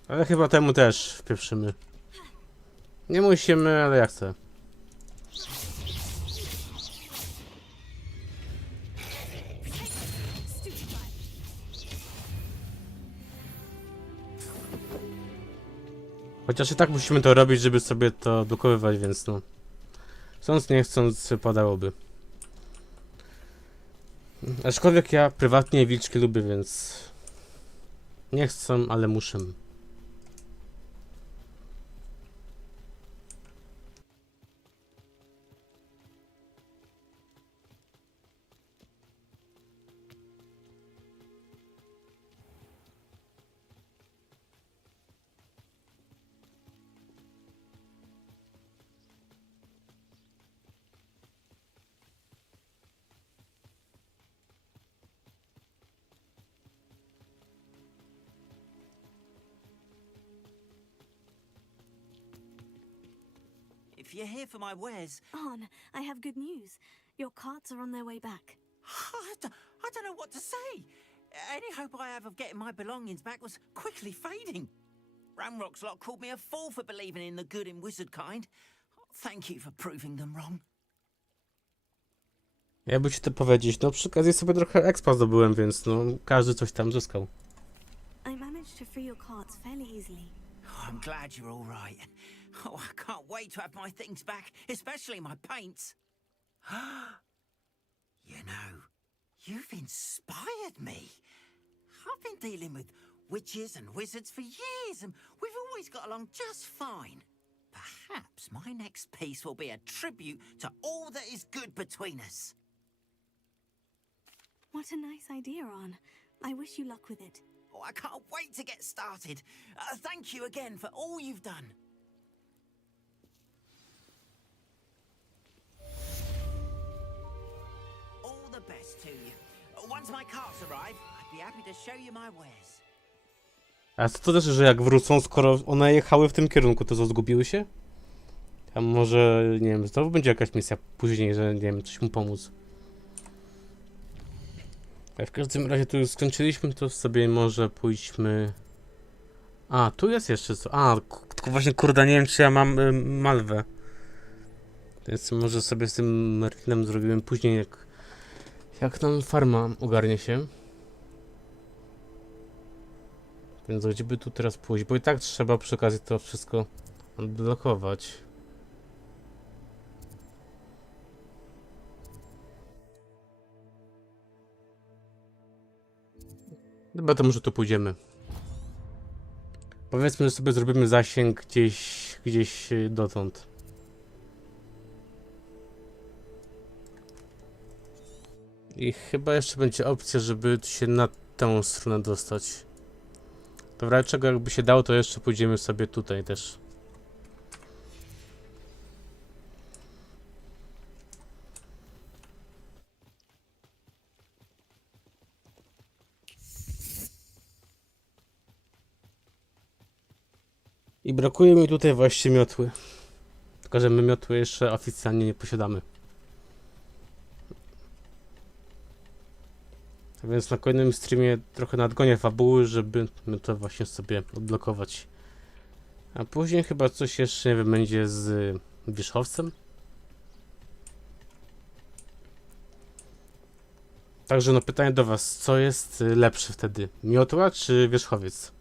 Ale chyba temu też wpieprzymy. Nie musimy, ale ja chcę. Chociaż i tak musimy to robić, żeby sobie to blokowywać, więc no. Chcąc nie chcąc padałoby. Aczkolwiek ja prywatnie wilczki lubię, więc nie chcę, ale muszę. If you're here for my wares... Arn, I have good news. Your carts are on their way back. I don't know what to say. Any hope I have of getting my belongings back was quickly fading. Ramrock's lot called me a fool for believing in the good in wizard kind. Thank you for proving them wrong. Jakby ci to powiedzieć, no przy okazji sobie trochę expa zdobyłem, więc no każdy coś tam zyskał. I managed to free your carts fairly easily. Oh, I'm glad you're all right. Oh, I can't wait to have my things back, especially my paints. You know, you've inspired me. I've been dealing with witches and wizards for years, and we've always got along just fine. Perhaps my next piece will be a tribute to all that is good between us. What a nice idea, Ron. I wish you luck with it. Oh, I can't wait to get started. Thank you again for all you've done. All the best to you. Once my carts arrive, I'd be happy to show you my wares. A co to znaczy, że jak wrócą, skoro one jechały w tym kierunku, to co, zgubiły się? A może, nie wiem, znowu będzie jakaś misja później, że nie wiem, coś mu pomóc. A w każdym razie tu już skończyliśmy, to sobie może pójdźmy... A, tu jest jeszcze co... A, tylko właśnie kurde, nie wiem, czy ja mam malwę. Więc może sobie z tym Merlinem zrobimy później, jak nam farma ogarnie się. Więc gdzie by tu teraz pójść? Bo i tak trzeba przy okazji to wszystko odblokować. Chyba to może tu pójdziemy. Powiedzmy, że sobie zrobimy zasięg gdzieś dotąd. I chyba jeszcze będzie opcja, żeby się na tę stronę dostać. To w razie czego jakby się dało, to jeszcze pójdziemy sobie tutaj też. I brakuje mi tutaj właśnie miotły. Tylko że my miotły jeszcze oficjalnie nie posiadamy. A więc na kolejnym streamie trochę nadgonię fabuły, żeby to właśnie sobie odblokować. A później chyba coś jeszcze, nie wiem, będzie z wierzchowcem. Także no pytanie do was, co jest lepsze wtedy? Miotła czy wierzchowiec?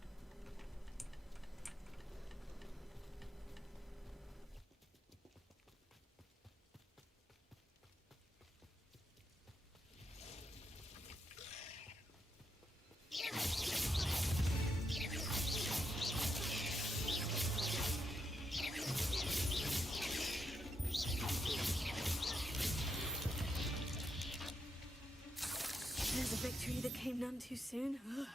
There's a victory that came none too soon. Ugh.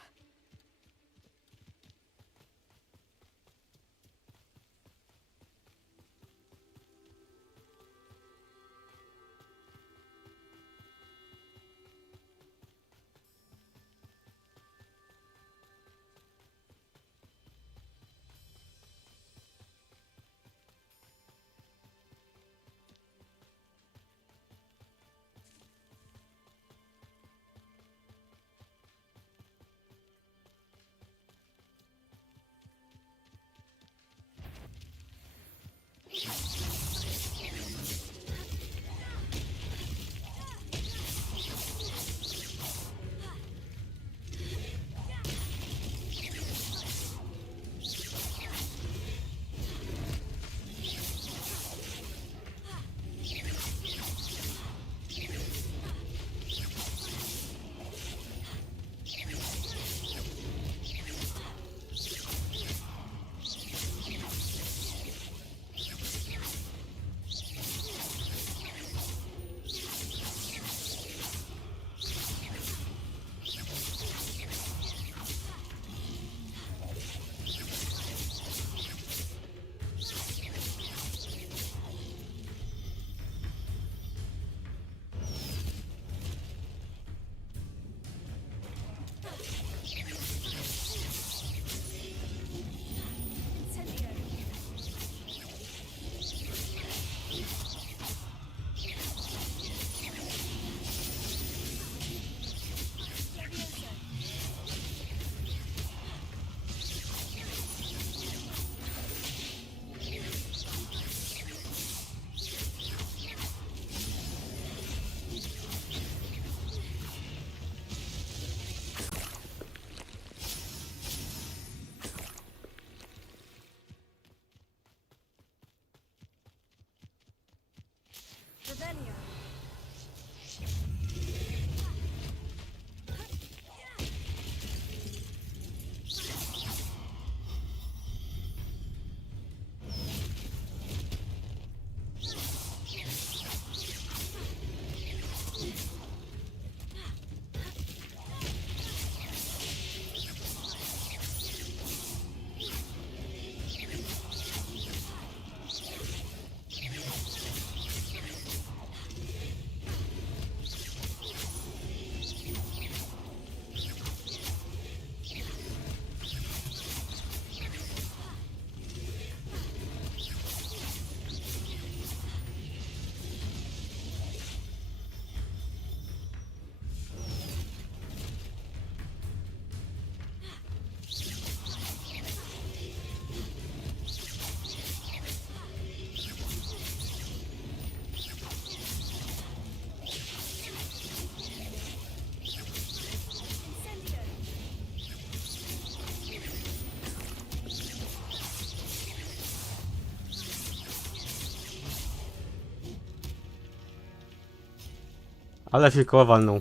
Ale fikoła walnął.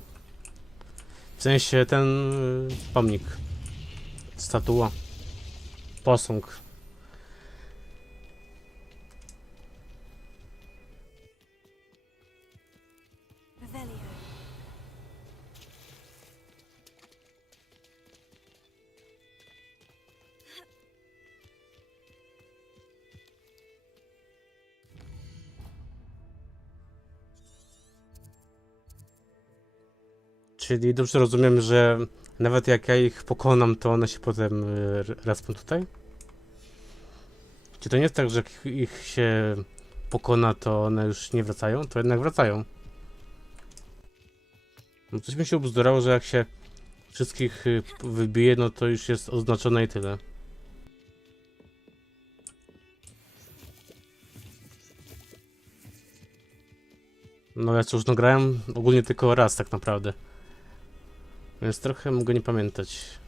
W sensie ten pomnik. Statua. Posąg. Revelio. Czyli dobrze rozumiem, że nawet jak ja ich pokonam, to one się potem respią tutaj? Czy to nie jest tak, że jak ich się pokona, to one już nie wracają? To jednak wracają. No coś mi się ubzdurało, że jak się wszystkich wybije, no to już jest oznaczone i tyle. No ja cóż, no grałem ogólnie tylko raz tak naprawdę. Więc trochę mogę nie pamiętać.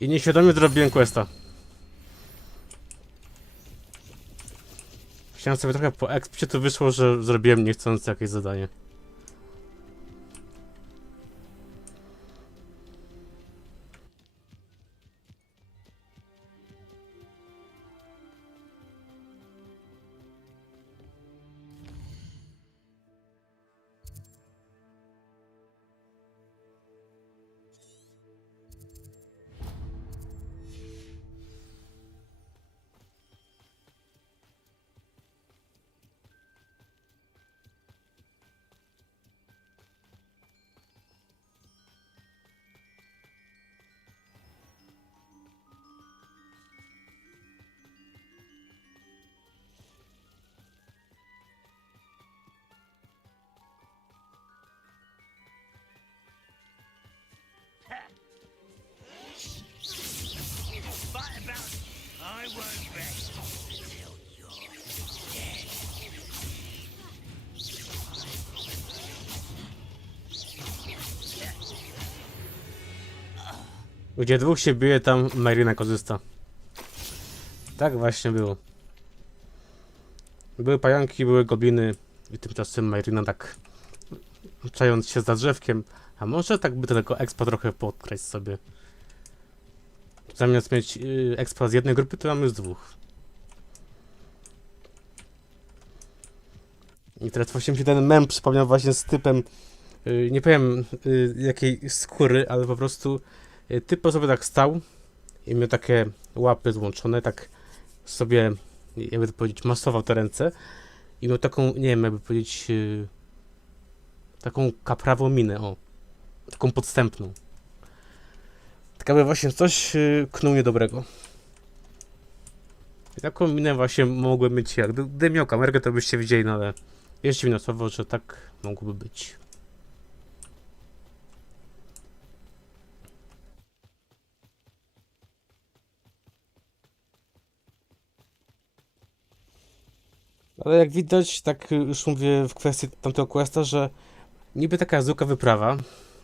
I nieświadomie zrobiłem questa. Chciałem sobie trochę po expcie, to wyszło, że zrobiłem niechcący jakieś zadanie. Gdzie dwóch się bije, tam Marina korzysta. Tak właśnie było. Były pająki, były gobliny i tymczasem Marina tak czając się za drzewkiem. A może tak by tego expa trochę podkraść sobie. Zamiast mieć expa z jednej grupy, to mamy z dwóch. I teraz właśnie mi się ten mem przypomniał właśnie z typem, nie powiem jakiej skóry, ale po prostu typ po sobie tak stał i miał takie łapy złączone, tak sobie, jakby to powiedzieć, masował te ręce i miał taką, nie wiem, jakby powiedzieć, taką kaprawą minę, o, taką podstępną. Tak jakby właśnie coś knuł niedobrego. I taką minę właśnie mogłem mieć jak. Gdybym miał kamerkę, to byście widzieli, no ale Wierzcie mi na słowo, że tak mogłoby być. Ale jak widać, tak już mówię w kwestii tamtego questa, że niby taka zwykła wyprawa,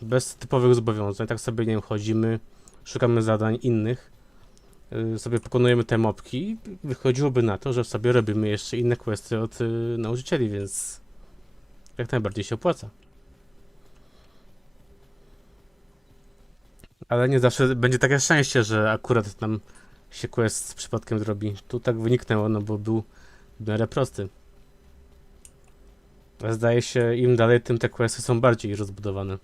bez typowych zobowiązań, tak sobie, nie wiem, chodzimy, szukamy zadań innych, sobie pokonujemy te mopki i wychodziłoby na to, że sobie robimy jeszcze inne questy od nauczycieli, więc jak najbardziej się opłaca. Ale nie zawsze będzie takie szczęście, że akurat nam się quest przypadkiem zrobi. Tu tak wyniknęło, no bo był w miarę prosty. Ale zdaje się, im dalej, tym te questy są bardziej rozbudowane.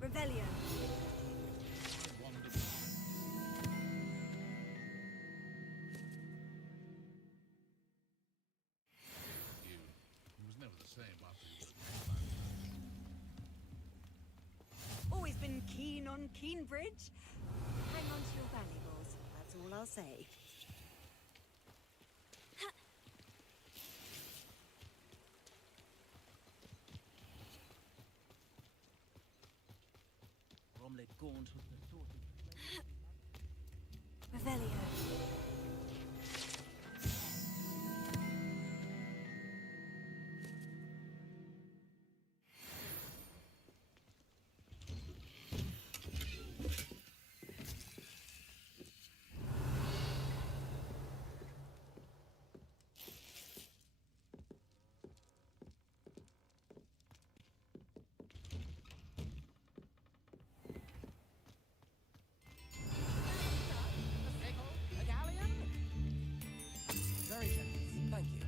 Rebellion. Always been keen on Keenbridge. Hang on to your valuables, that's all I'll say. Revelio. Very generous, thank you.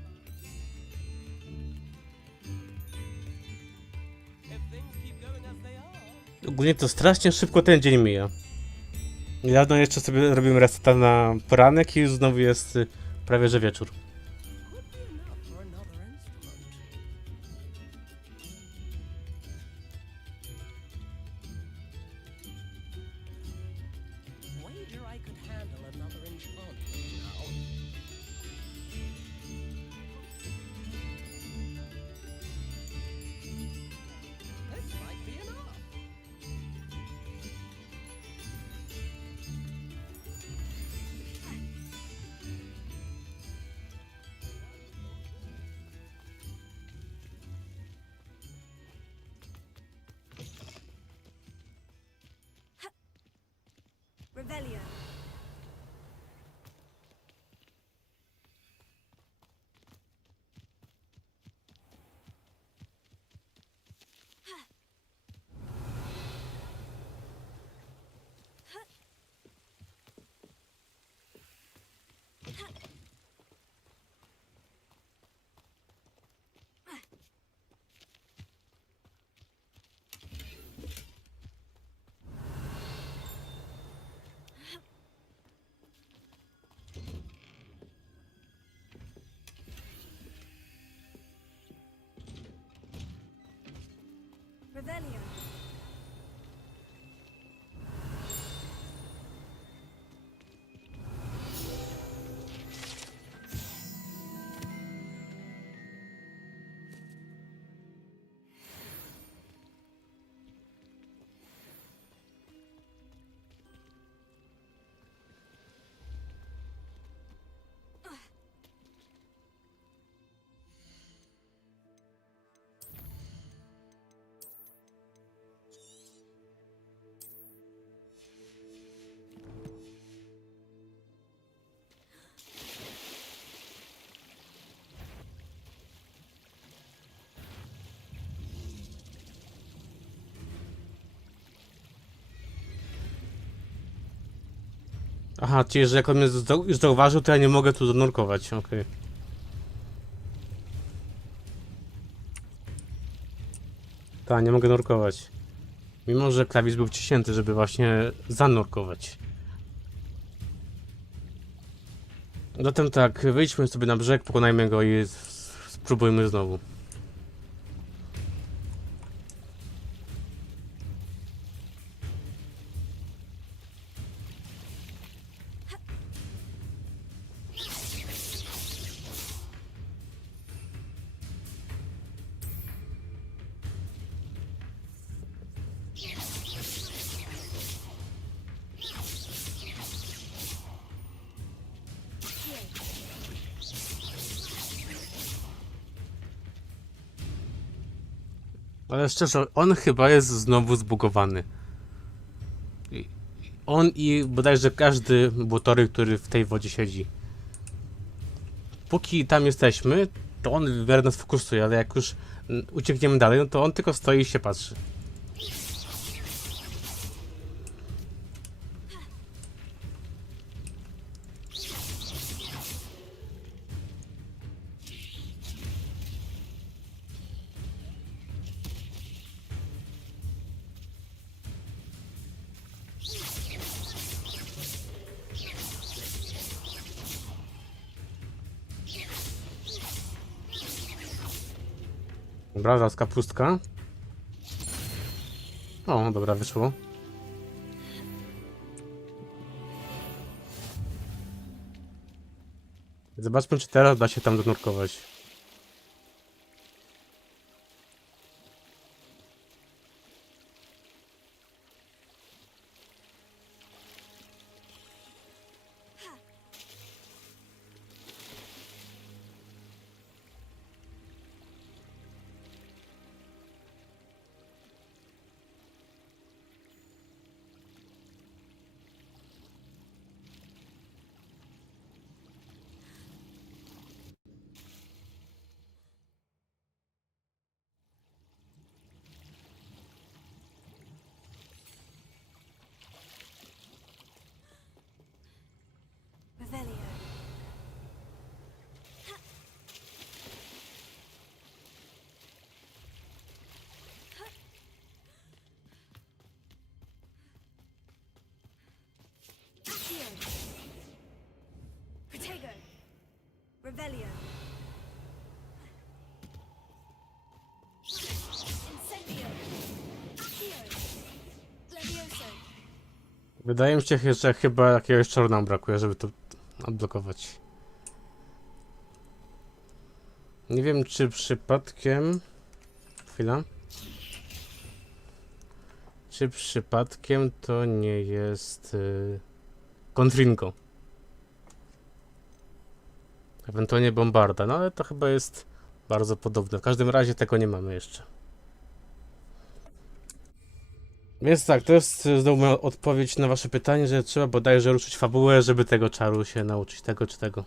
If things keep going as they are. Ogólnie to strasznie szybko ten dzień mija. Niedawno jeszcze sobie robiłem reseta na poranek i już znowu jest prawie że wieczór. Could be enough for another instrument. Wager I could handle another enchantment now. This might be enough. Revelio. Revelio. Aha, czyli że jak on mnie już zauważył, to ja nie mogę tu zanurkować, okej. Tak, nie mogę nurkować. Mimo, że klawisz był wciśnięty, żeby właśnie zanurkować. Zatem tak, wyjdźmy sobie na brzeg, pokonajmy go i spróbujmy znowu. Ale szczerze, on chyba jest znowu zbugowany. On i bodajże każdy butory, który w tej wodzie siedzi. Póki tam jesteśmy, to on w miarę nas fokusuje, ale jak już uciekniemy dalej, no to on tylko stoi i się patrzy. Dobra, zaraz kapustka. O, dobra, wyszło. Zobaczmy, czy teraz da się tam donurkować. Revelio. Accio. Protego. Revelio. Incendio. Accio. Levioso. Wydaje mi się, że chyba jakiegoś czaru nam brakuje, żeby to odblokować. Nie wiem, czy przypadkiem... Chwila. Czy przypadkiem to nie jest... Kontringo. Ewentualnie bombarda, no ale to chyba jest bardzo podobne. W każdym razie tego nie mamy jeszcze. Więc tak, to jest znowu moja odpowiedź na wasze pytanie, że trzeba bodajże ruszyć fabułę, żeby tego czaru się nauczyć, tego czy tego.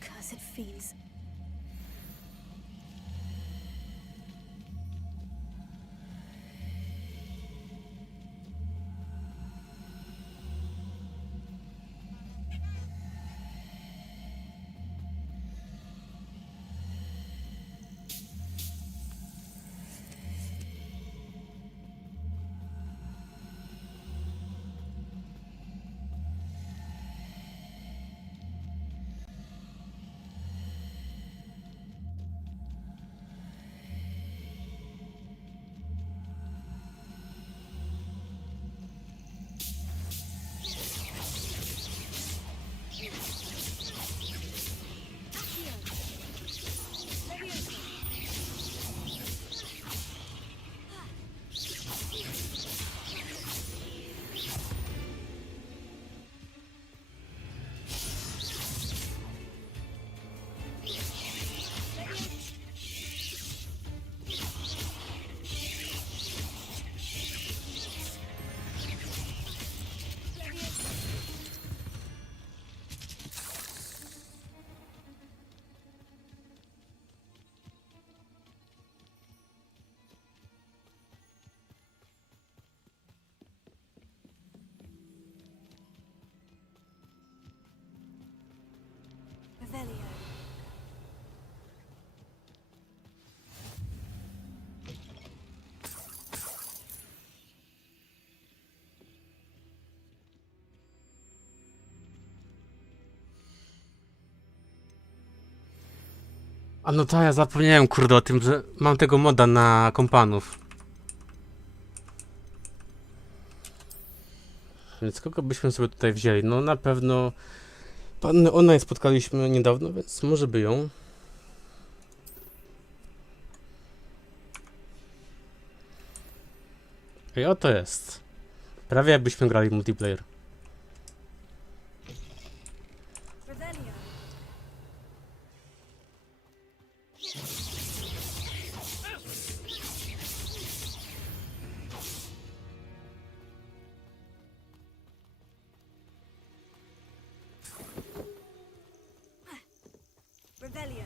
Cursed fiends. Revelio. A no to ja zapomniałem, kurde, o tym, że mam tego moda na kompanów. Więc kogo byśmy sobie tutaj wzięli? No na pewno pannę online spotkaliśmy niedawno, więc może by ją. I oto jest. Prawie jakbyśmy grali multiplayer. Revelio.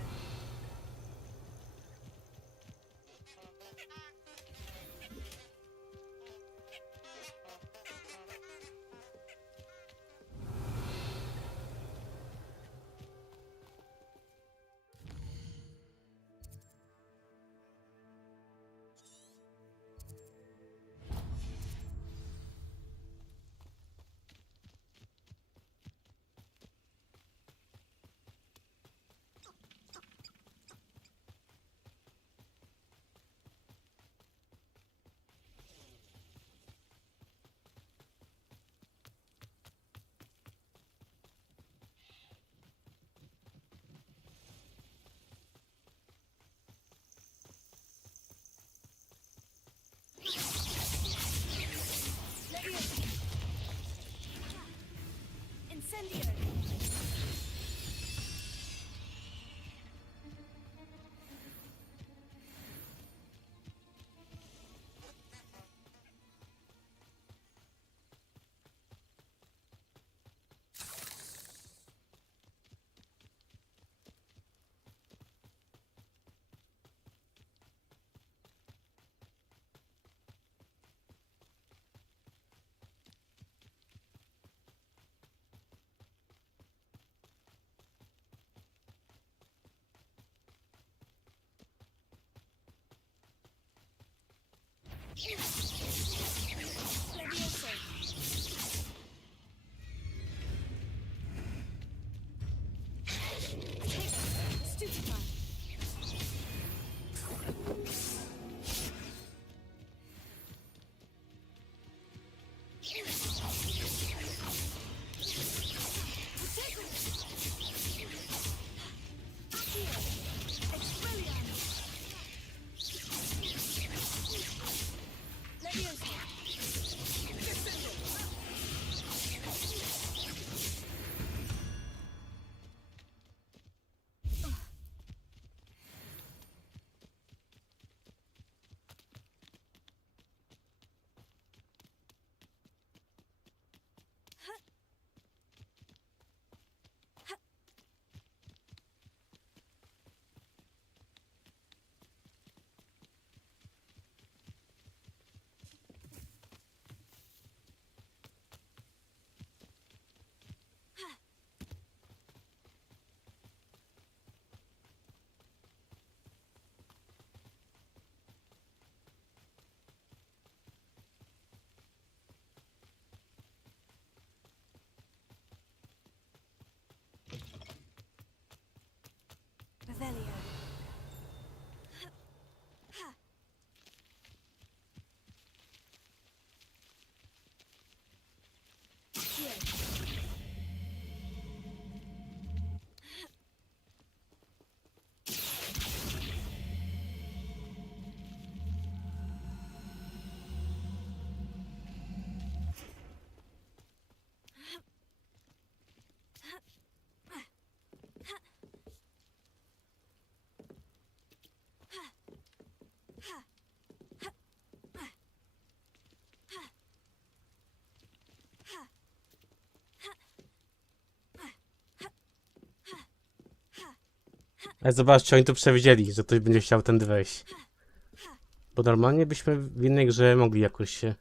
Incendio. Ale zobaczcie, oni tu przewidzieli, że ktoś będzie chciał tędy wejść. Bo normalnie byśmy w innej grze mogli jakoś się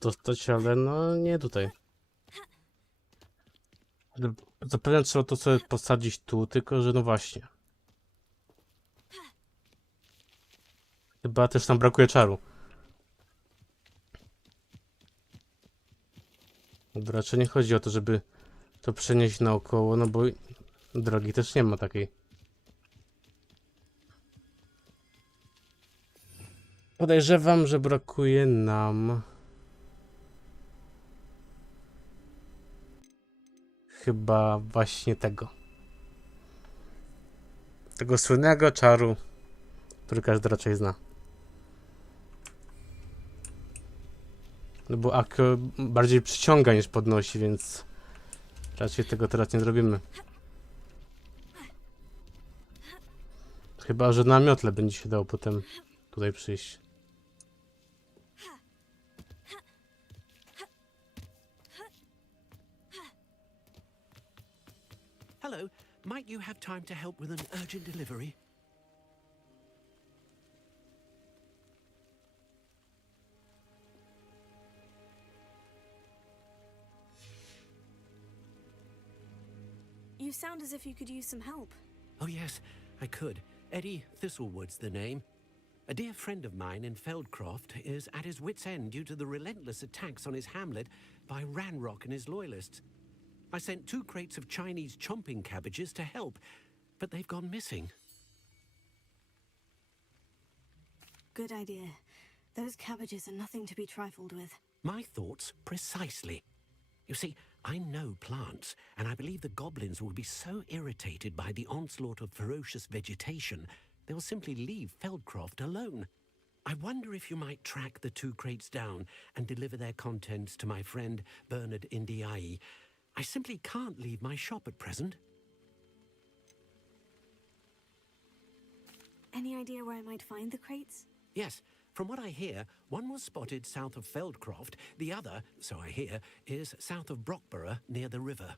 dostać, ale no nie tutaj. Zapewne trzeba to sobie posadzić tu, tylko że no właśnie. Chyba też nam brakuje czaru. Raczej nie chodzi o to, żeby to przenieść naokoło, no bo drogi też nie ma takiej. Podejrzewam, że brakuje nam chyba właśnie tego. Tego słynnego czaru, który każdy raczej zna. No bo Akio bardziej przyciąga niż podnosi, więc raczej tego teraz nie zrobimy. Chyba że na miotle będzie się dało potem tutaj przyjść. Hello, might you have time to help with an urgent delivery? You sound as if you could use some help. Oh, yes, I could. Eddie Thistlewood's the name. A dear friend of mine in Feldcroft is at his wit's end due to the relentless attacks on his hamlet by Ranrock and his loyalists. I sent 2 crates of Chinese chomping cabbages to help, but they've gone missing. Good idea. Those cabbages are nothing to be trifled with. My thoughts precisely. You see, I know plants, and I believe the goblins will be so irritated by the onslaught of ferocious vegetation, they'll simply leave Feldcroft alone. I wonder if you might track the 2 crates down and deliver their contents to my friend Bernard Indiai. I simply can't leave my shop at present. Any idea where I might find the crates? Yes, from what I hear, one was spotted south of Feldcroft, the other, so I hear, is south of Brockborough near the river.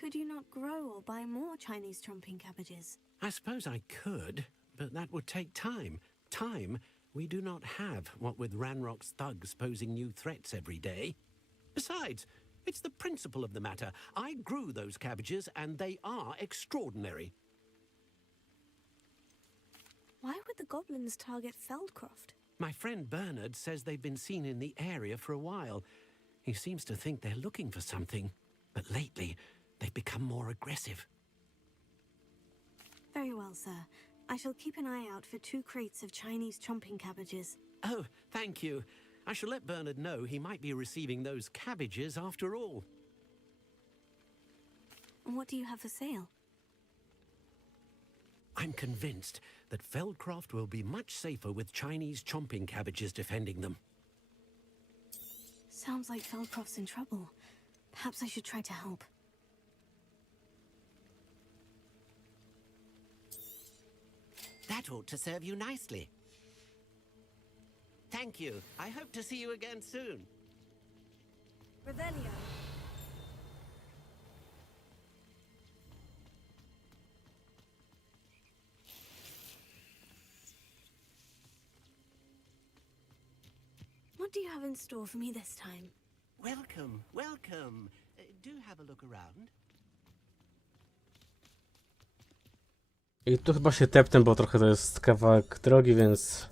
Could you not grow or buy more Chinese chomping cabbages? I suppose I could, but that would take time. Time we do not have, what with Ranrock's thugs posing new threats every day. Besides, it's the principle of the matter. I grew those cabbages, and they are extraordinary. Why would the goblins target Feldcroft? My friend Bernard says they've been seen in the area for a while. He seems to think they're looking for something, but lately they've become more aggressive. Very well, sir. I shall keep an eye out for 2 crates of Chinese chomping cabbages. Oh, thank you. I shall let Bernard know he might be receiving those cabbages after all. What do you have for sale? I'm convinced that Feldcroft will be much safer with Chinese chomping cabbages defending them. Sounds like Feldcroft's in trouble. Perhaps I should try to help. That ought to serve you nicely. Thank you. I hope to see you again soon. Revelio. What do you have in store for me this time? Welcome, welcome. Do have a look around. I tu chyba się tepnę, bo trochę to jest kawałek drogi, więc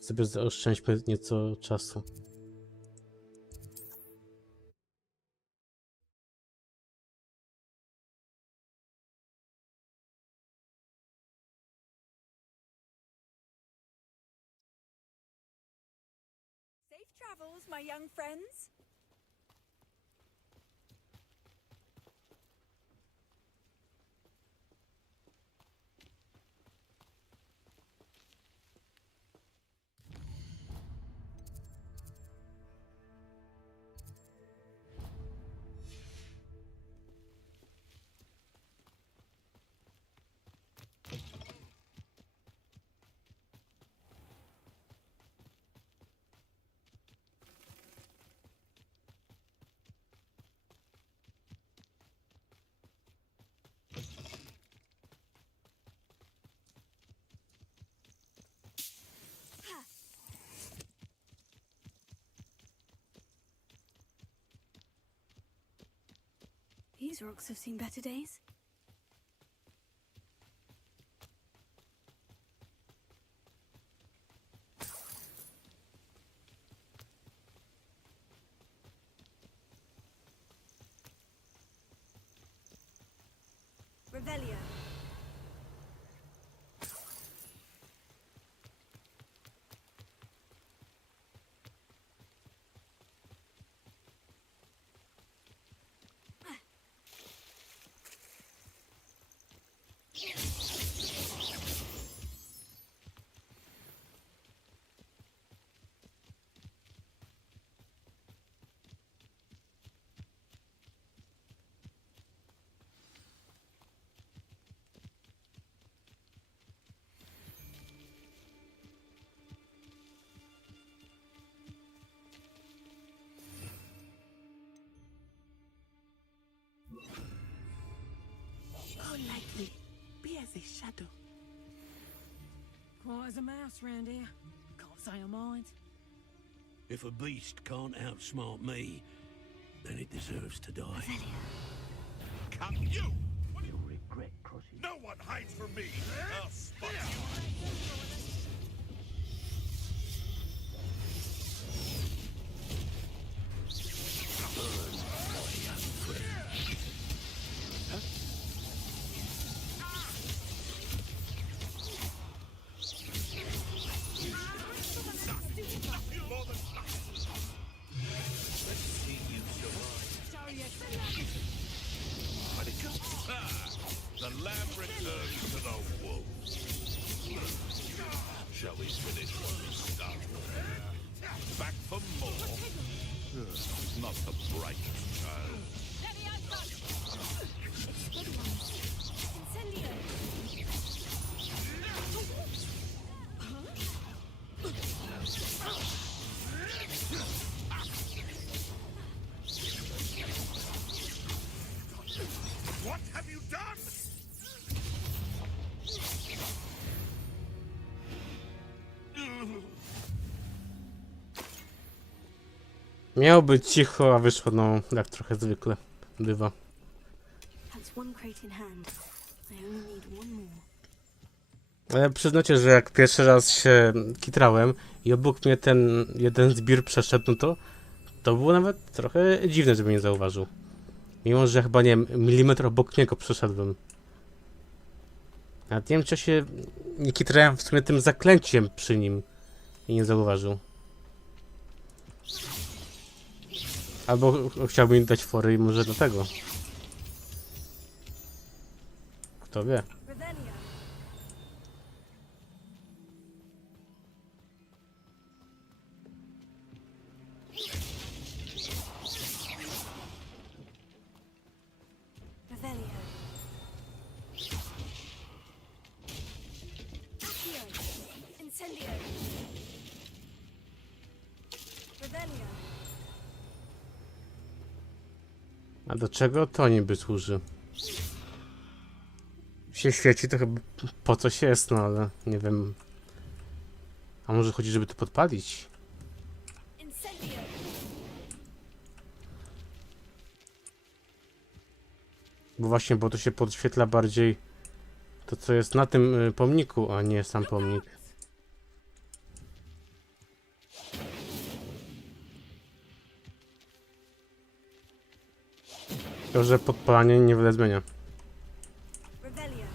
sobie zaoszczędźmy nieco czasu. Safe travels, my young friends. These rocks have seen better days. Revelio. Likely be as a shadow. Quiet as a mouse round here. Can't say a mind. If a beast can't outsmart me, then it deserves to die. Come you! You'll regret crossing. No one hides from me! I'll spot you! The lamb returns to the wolves. Shall we finish what we started? Back for more? Not the brightest child. What have you done? Miało być cicho, a wyszło no jak trochę zwykle bywa. That's one crate in hand. I only need one more. Ale przyznacie, że jak pierwszy raz się kitrałem i obok mnie ten jeden zbir przeszedł, no to było nawet trochę dziwne, żeby nie zauważył. Mimo, że chyba, nie wiem, milimetr obok niego przeszedłem. Nawet nie wiem, czy się nie kitrałem w sumie tym zaklęciem przy nim i nie zauważył. Albo chciałbym im dać fory i może dlatego. Kto wie. Revelio. Revelio. Accio. Incendio. Revelio. A do czego to niby służy? Się świeci, to chyba po coś jest, no ale nie wiem. A może chodzi, żeby to podpalić? Incendio. Bo właśnie, bo to się podświetla bardziej to, co jest na tym pomniku, a nie sam pomnik. To, że podpalanie niewiele zmienia. Revelio.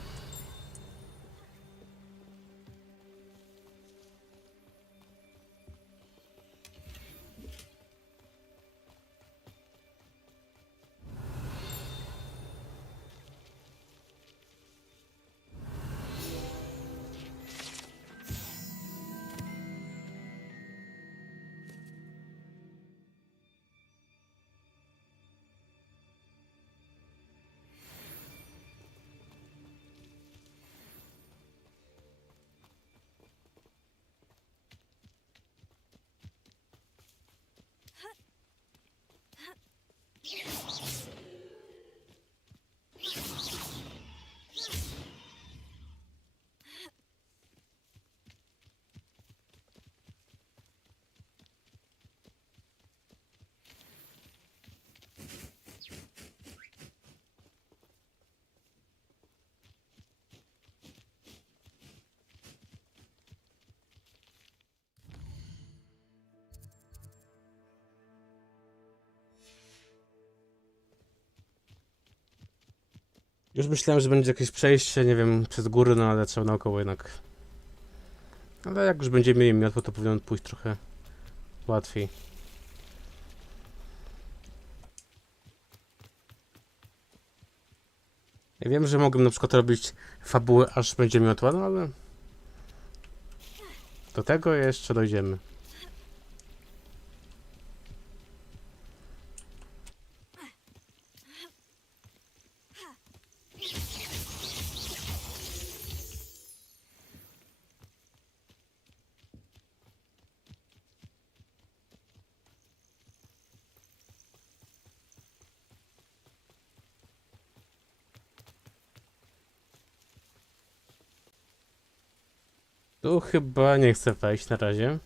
Już myślałem, że będzie jakieś przejście, nie wiem, przez góry, no ale trzeba naokoło jednak. Ale jak już będziemy mieli miotło, to powinien pójść trochę łatwiej. Ja wiem, że mogę na przykład robić fabułę, aż będzie miotła, no ale do tego jeszcze dojdziemy. Tu chyba nie chcę wejść na razie.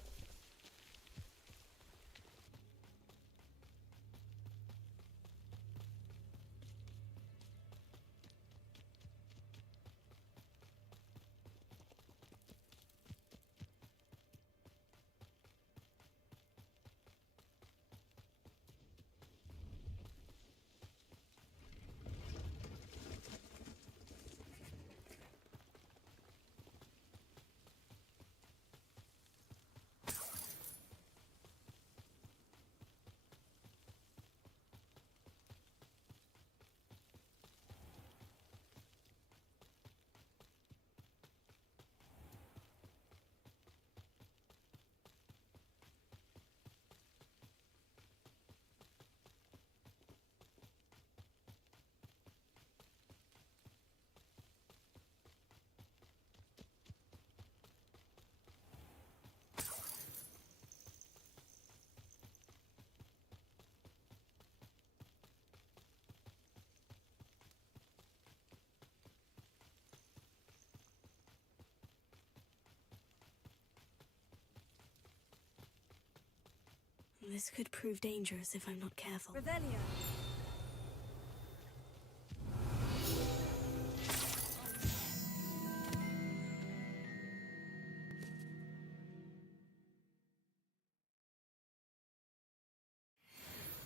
This could prove dangerous if I'm not careful. Revelio.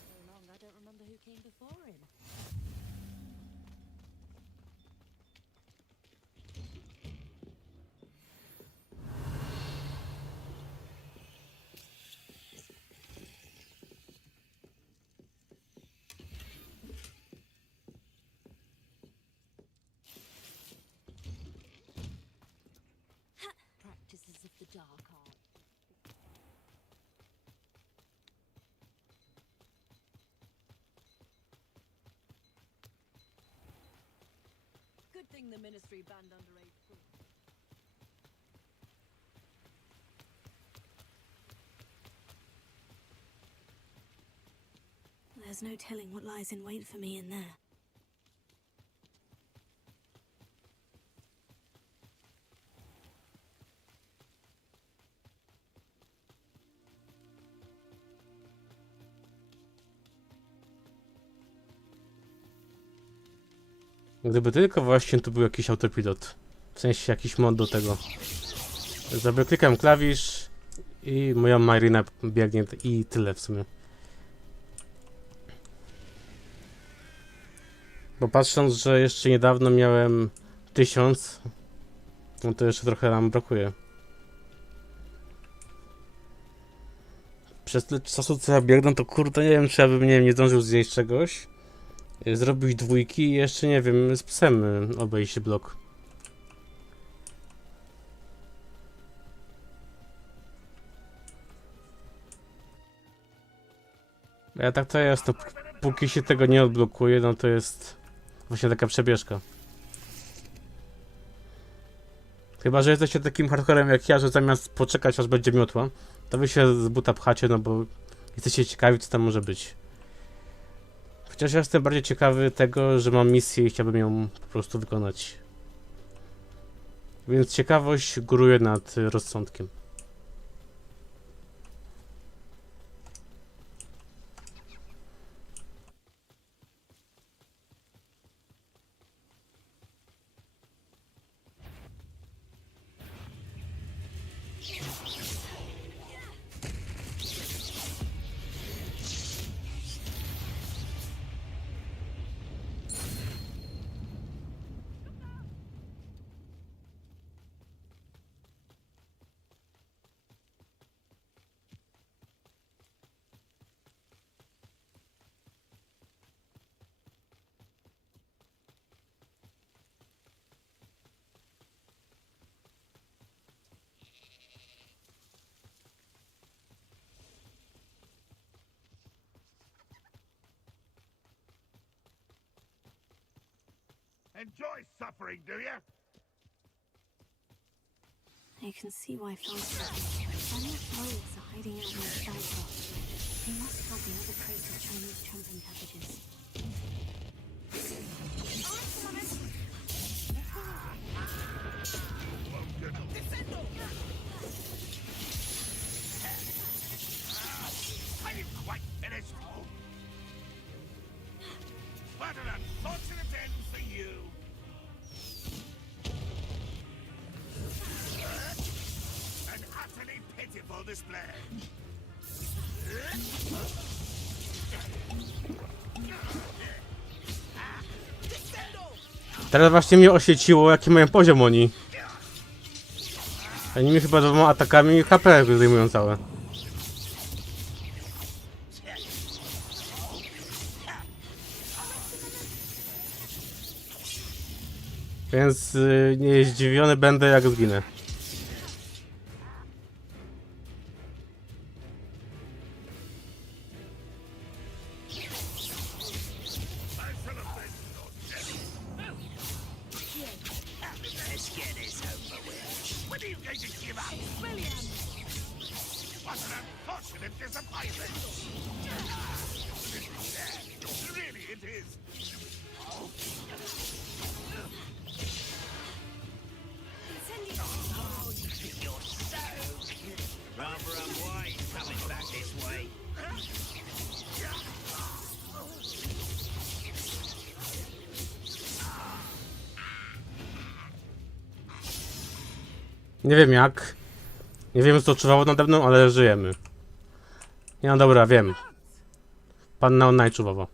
So long, I don't remember who came before him. Practices of the dark art. Good thing the ministry banned underage food. There's no telling what lies in wait for me in there. Gdyby tylko właśnie tu był jakiś autopilot. W sensie jakiś mod do tego. Sobie klikam klawisz i moja Marina biegnie i tyle w sumie. Bo patrząc, że jeszcze niedawno miałem 1000, no to jeszcze trochę nam brakuje. Przez tyle czasu co ja biegnę, to kurde nie wiem, czy ja bym nie zdążył zjeść czegoś. Zrobić dwójki i jeszcze nie wiem, z psem obejść blok. Ja tak to jest, to póki się tego nie odblokuje, no to jest właśnie taka przebieżka. Chyba że jesteście takim hardcorem jak ja, że zamiast poczekać aż będzie miotła, to wy się z buta pchacie, no bo jesteście ciekawi co tam może być. Chociaż ja jestem bardziej ciekawy tego, że mam misję i chciałbym ją po prostu wykonać. Więc ciekawość góruje nad rozsądkiem. Enjoy suffering, do you? I can see why Foreigners are hiding out near Feldcroft. They must have another crate of Chinese chomping cabbages. I didn't quite finish. What an unfortunate end for you. An utterly pitiful display. Teraz właśnie mnie oświeciło, jaki mają poziom oni. Oni mi chyba 2 atakami HP zdejmują całe. Więc nie zdziwiony będę, jak zginę. Nie wiem jak. Nie wiem, co czuwało nade mną, ale żyjemy. Nie, no dobra, wiem. Panna online czuwała.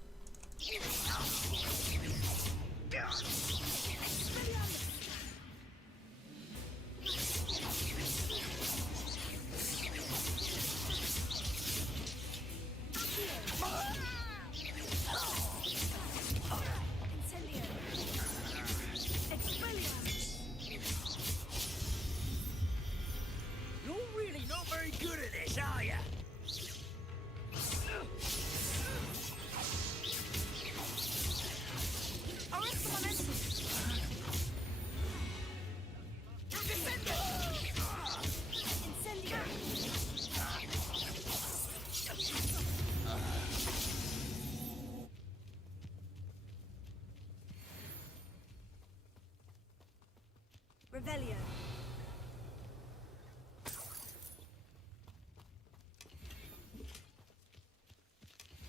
Revelio.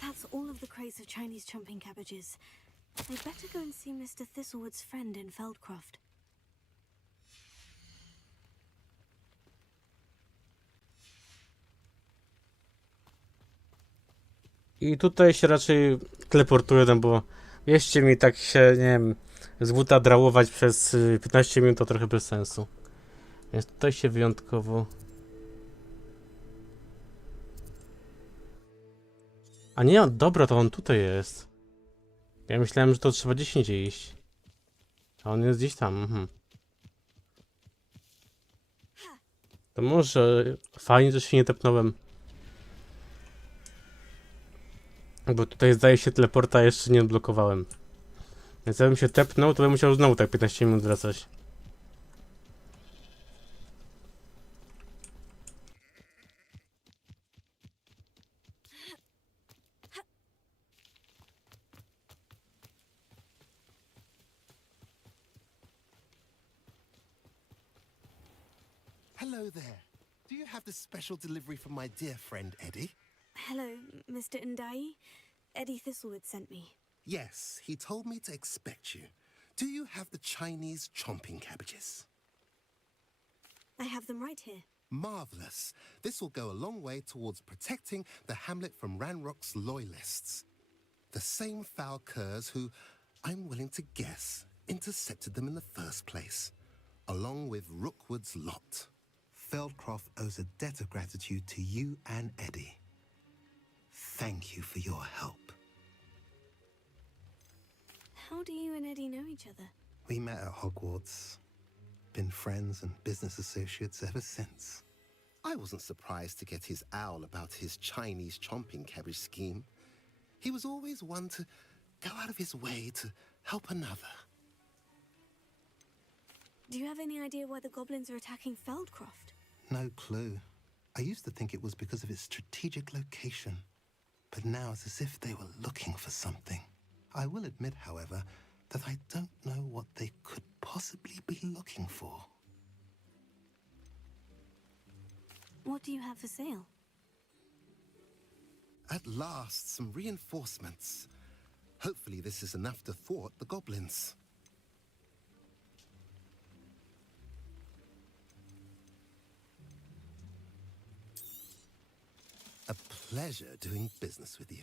That's all of the crates of Chinese chomping cabbages. I'd better go and see Mr. Thistlewood's friend in Feldcroft. I tutaj się raczej teleportuję, no bo wierzcie mi, tak się, nie wiem, z buta drałować przez 15 minut to trochę bez sensu. Więc tutaj się wyjątkowo... A nie, dobra, to on tutaj jest. Ja myślałem, że to trzeba gdzieś indziej iść. A on jest gdzieś tam, To może fajnie, że się nie tepnąłem. Bo tutaj zdaje się teleporta jeszcze nie odblokowałem. Więc jakbym się tepnął, to bym musiał znowu tak 15 minut wracać. Hello there. Do you have the special delivery for my dear friend Eddie? Hello, Mr. Ndai. Eddie Thistlewood sent me. Yes, he told me to expect you. Do you have the Chinese chomping cabbages? I have them right here. Marvelous. This will go a long way towards protecting the hamlet from Ranrock's loyalists. The same foul curs who, I'm willing to guess, intercepted them in the first place, along with Rookwood's lot. Feldcroft owes a debt of gratitude to you and Eddie. Thank you for your help. How do you and Eddie know each other? We met at Hogwarts. Been friends and business associates ever since. I wasn't surprised to get his owl about his Chinese chomping cabbage scheme. He was always one to go out of his way to help another. Do you have any idea why the goblins are attacking Feldcroft? No clue. I used to think it was because of its strategic location, but now it's as if they were looking for something. I will admit, however, that I don't know what they could possibly be looking for. What do you have for sale? At last, some reinforcements. Hopefully this is enough to thwart the goblins. A pleasure doing business with you.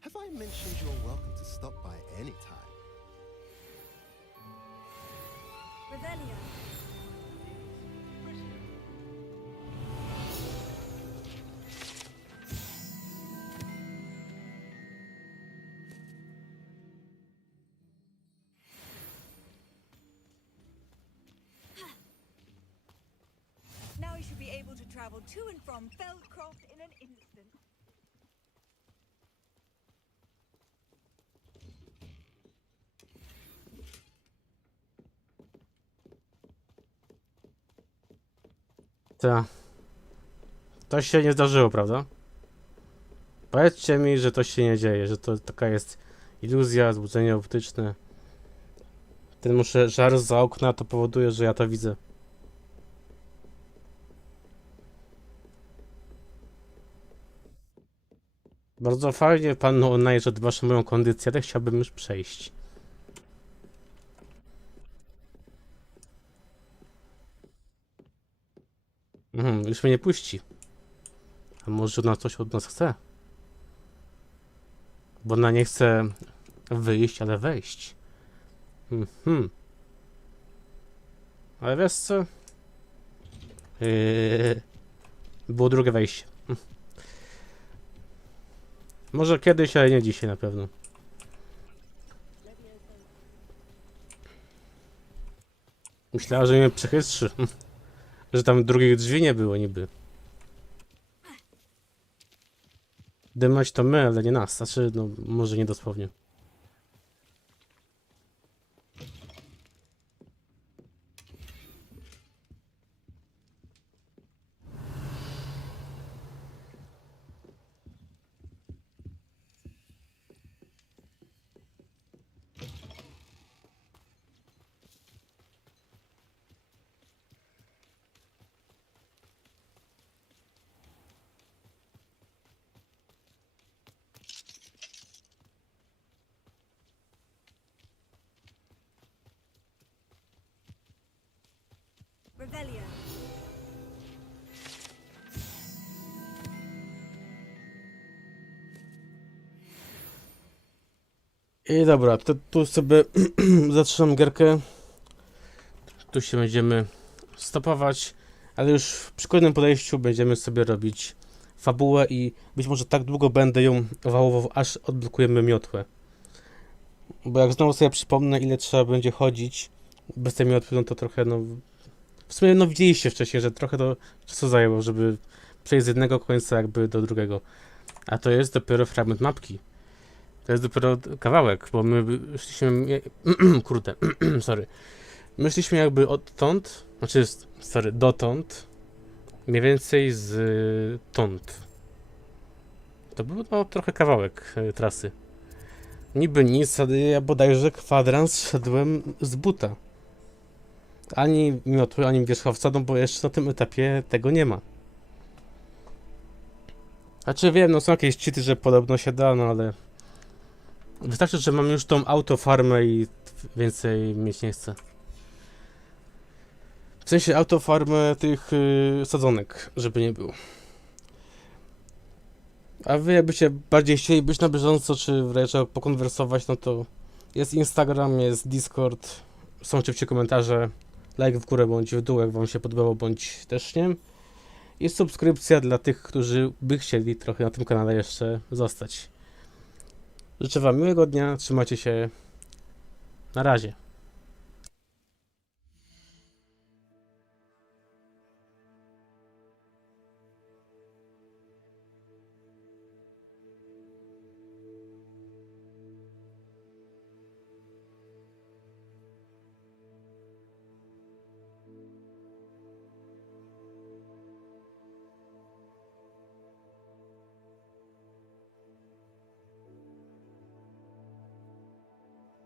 Have I mentioned you're welcome to stop by any time? Revelio. Now you should be able to travel to and from Feldcroft in an instant. Ta. To się nie zdarzyło, prawda? Powiedzcie mi, że to się nie dzieje, że to taka jest iluzja, złudzenie optyczne. Ten muszę żar za okna to powoduje, że ja to widzę. Bardzo fajnie pan online, że dbasz o moją kondycję, ale chciałbym już przejść. Już mnie nie puści. A może ona coś od nas chce? Bo ona nie chce wyjść, ale wejść. Ale wiesz co? Było drugie wejście. Może kiedyś, ale nie dzisiaj na pewno. Myślała, że mnie przechystrzy. Że tam drugich drzwi nie było niby. Dymać to my, ale nie nas. Znaczy, no może nie dosłownie. Revelio. I dobra, to tu sobie zatrzymam gierkę. Tu się będziemy stopować, ale już przy kolejnym podejściu będziemy sobie robić fabułę i być może tak długo będę ją wałował, aż odblokujemy miotłę. Bo jak znowu sobie przypomnę, ile trzeba będzie chodzić bez tej miotły, no to trochę, no... W sumie, no widzieliście wcześniej, że trochę to czasu zajęło, żeby przejść z jednego końca jakby do drugiego. A to jest dopiero fragment mapki. To jest dopiero kawałek, bo my szliśmy... Kurde, sorry. My szliśmy jakby odtąd, znaczy, sorry, dotąd, mniej więcej z tąd. To był no, trochę kawałek trasy. Niby nic, ale ja bodajże kwadrans szedłem z buta. Ani miotły, ani wierzchowca, no bo jeszcze na tym etapie tego nie ma. Znaczy wiem, no są jakieś cheaty, że podobno się da, no ale... Wystarczy, że mam już tą autofarmę i więcej mieć nie chcę. W sensie autofarmę tych sadzonek, żeby nie było. A wy jakbyście bardziej chcieli być na bieżąco, czy wręcz pokonwersować, no to jest Instagram, jest Discord, są oczywiście komentarze, like w górę bądź w dół, jak wam się podobało, bądź też nie. I subskrypcja dla tych, którzy by chcieli trochę na tym kanale jeszcze zostać. Życzę wam miłego dnia, trzymajcie się, na razie.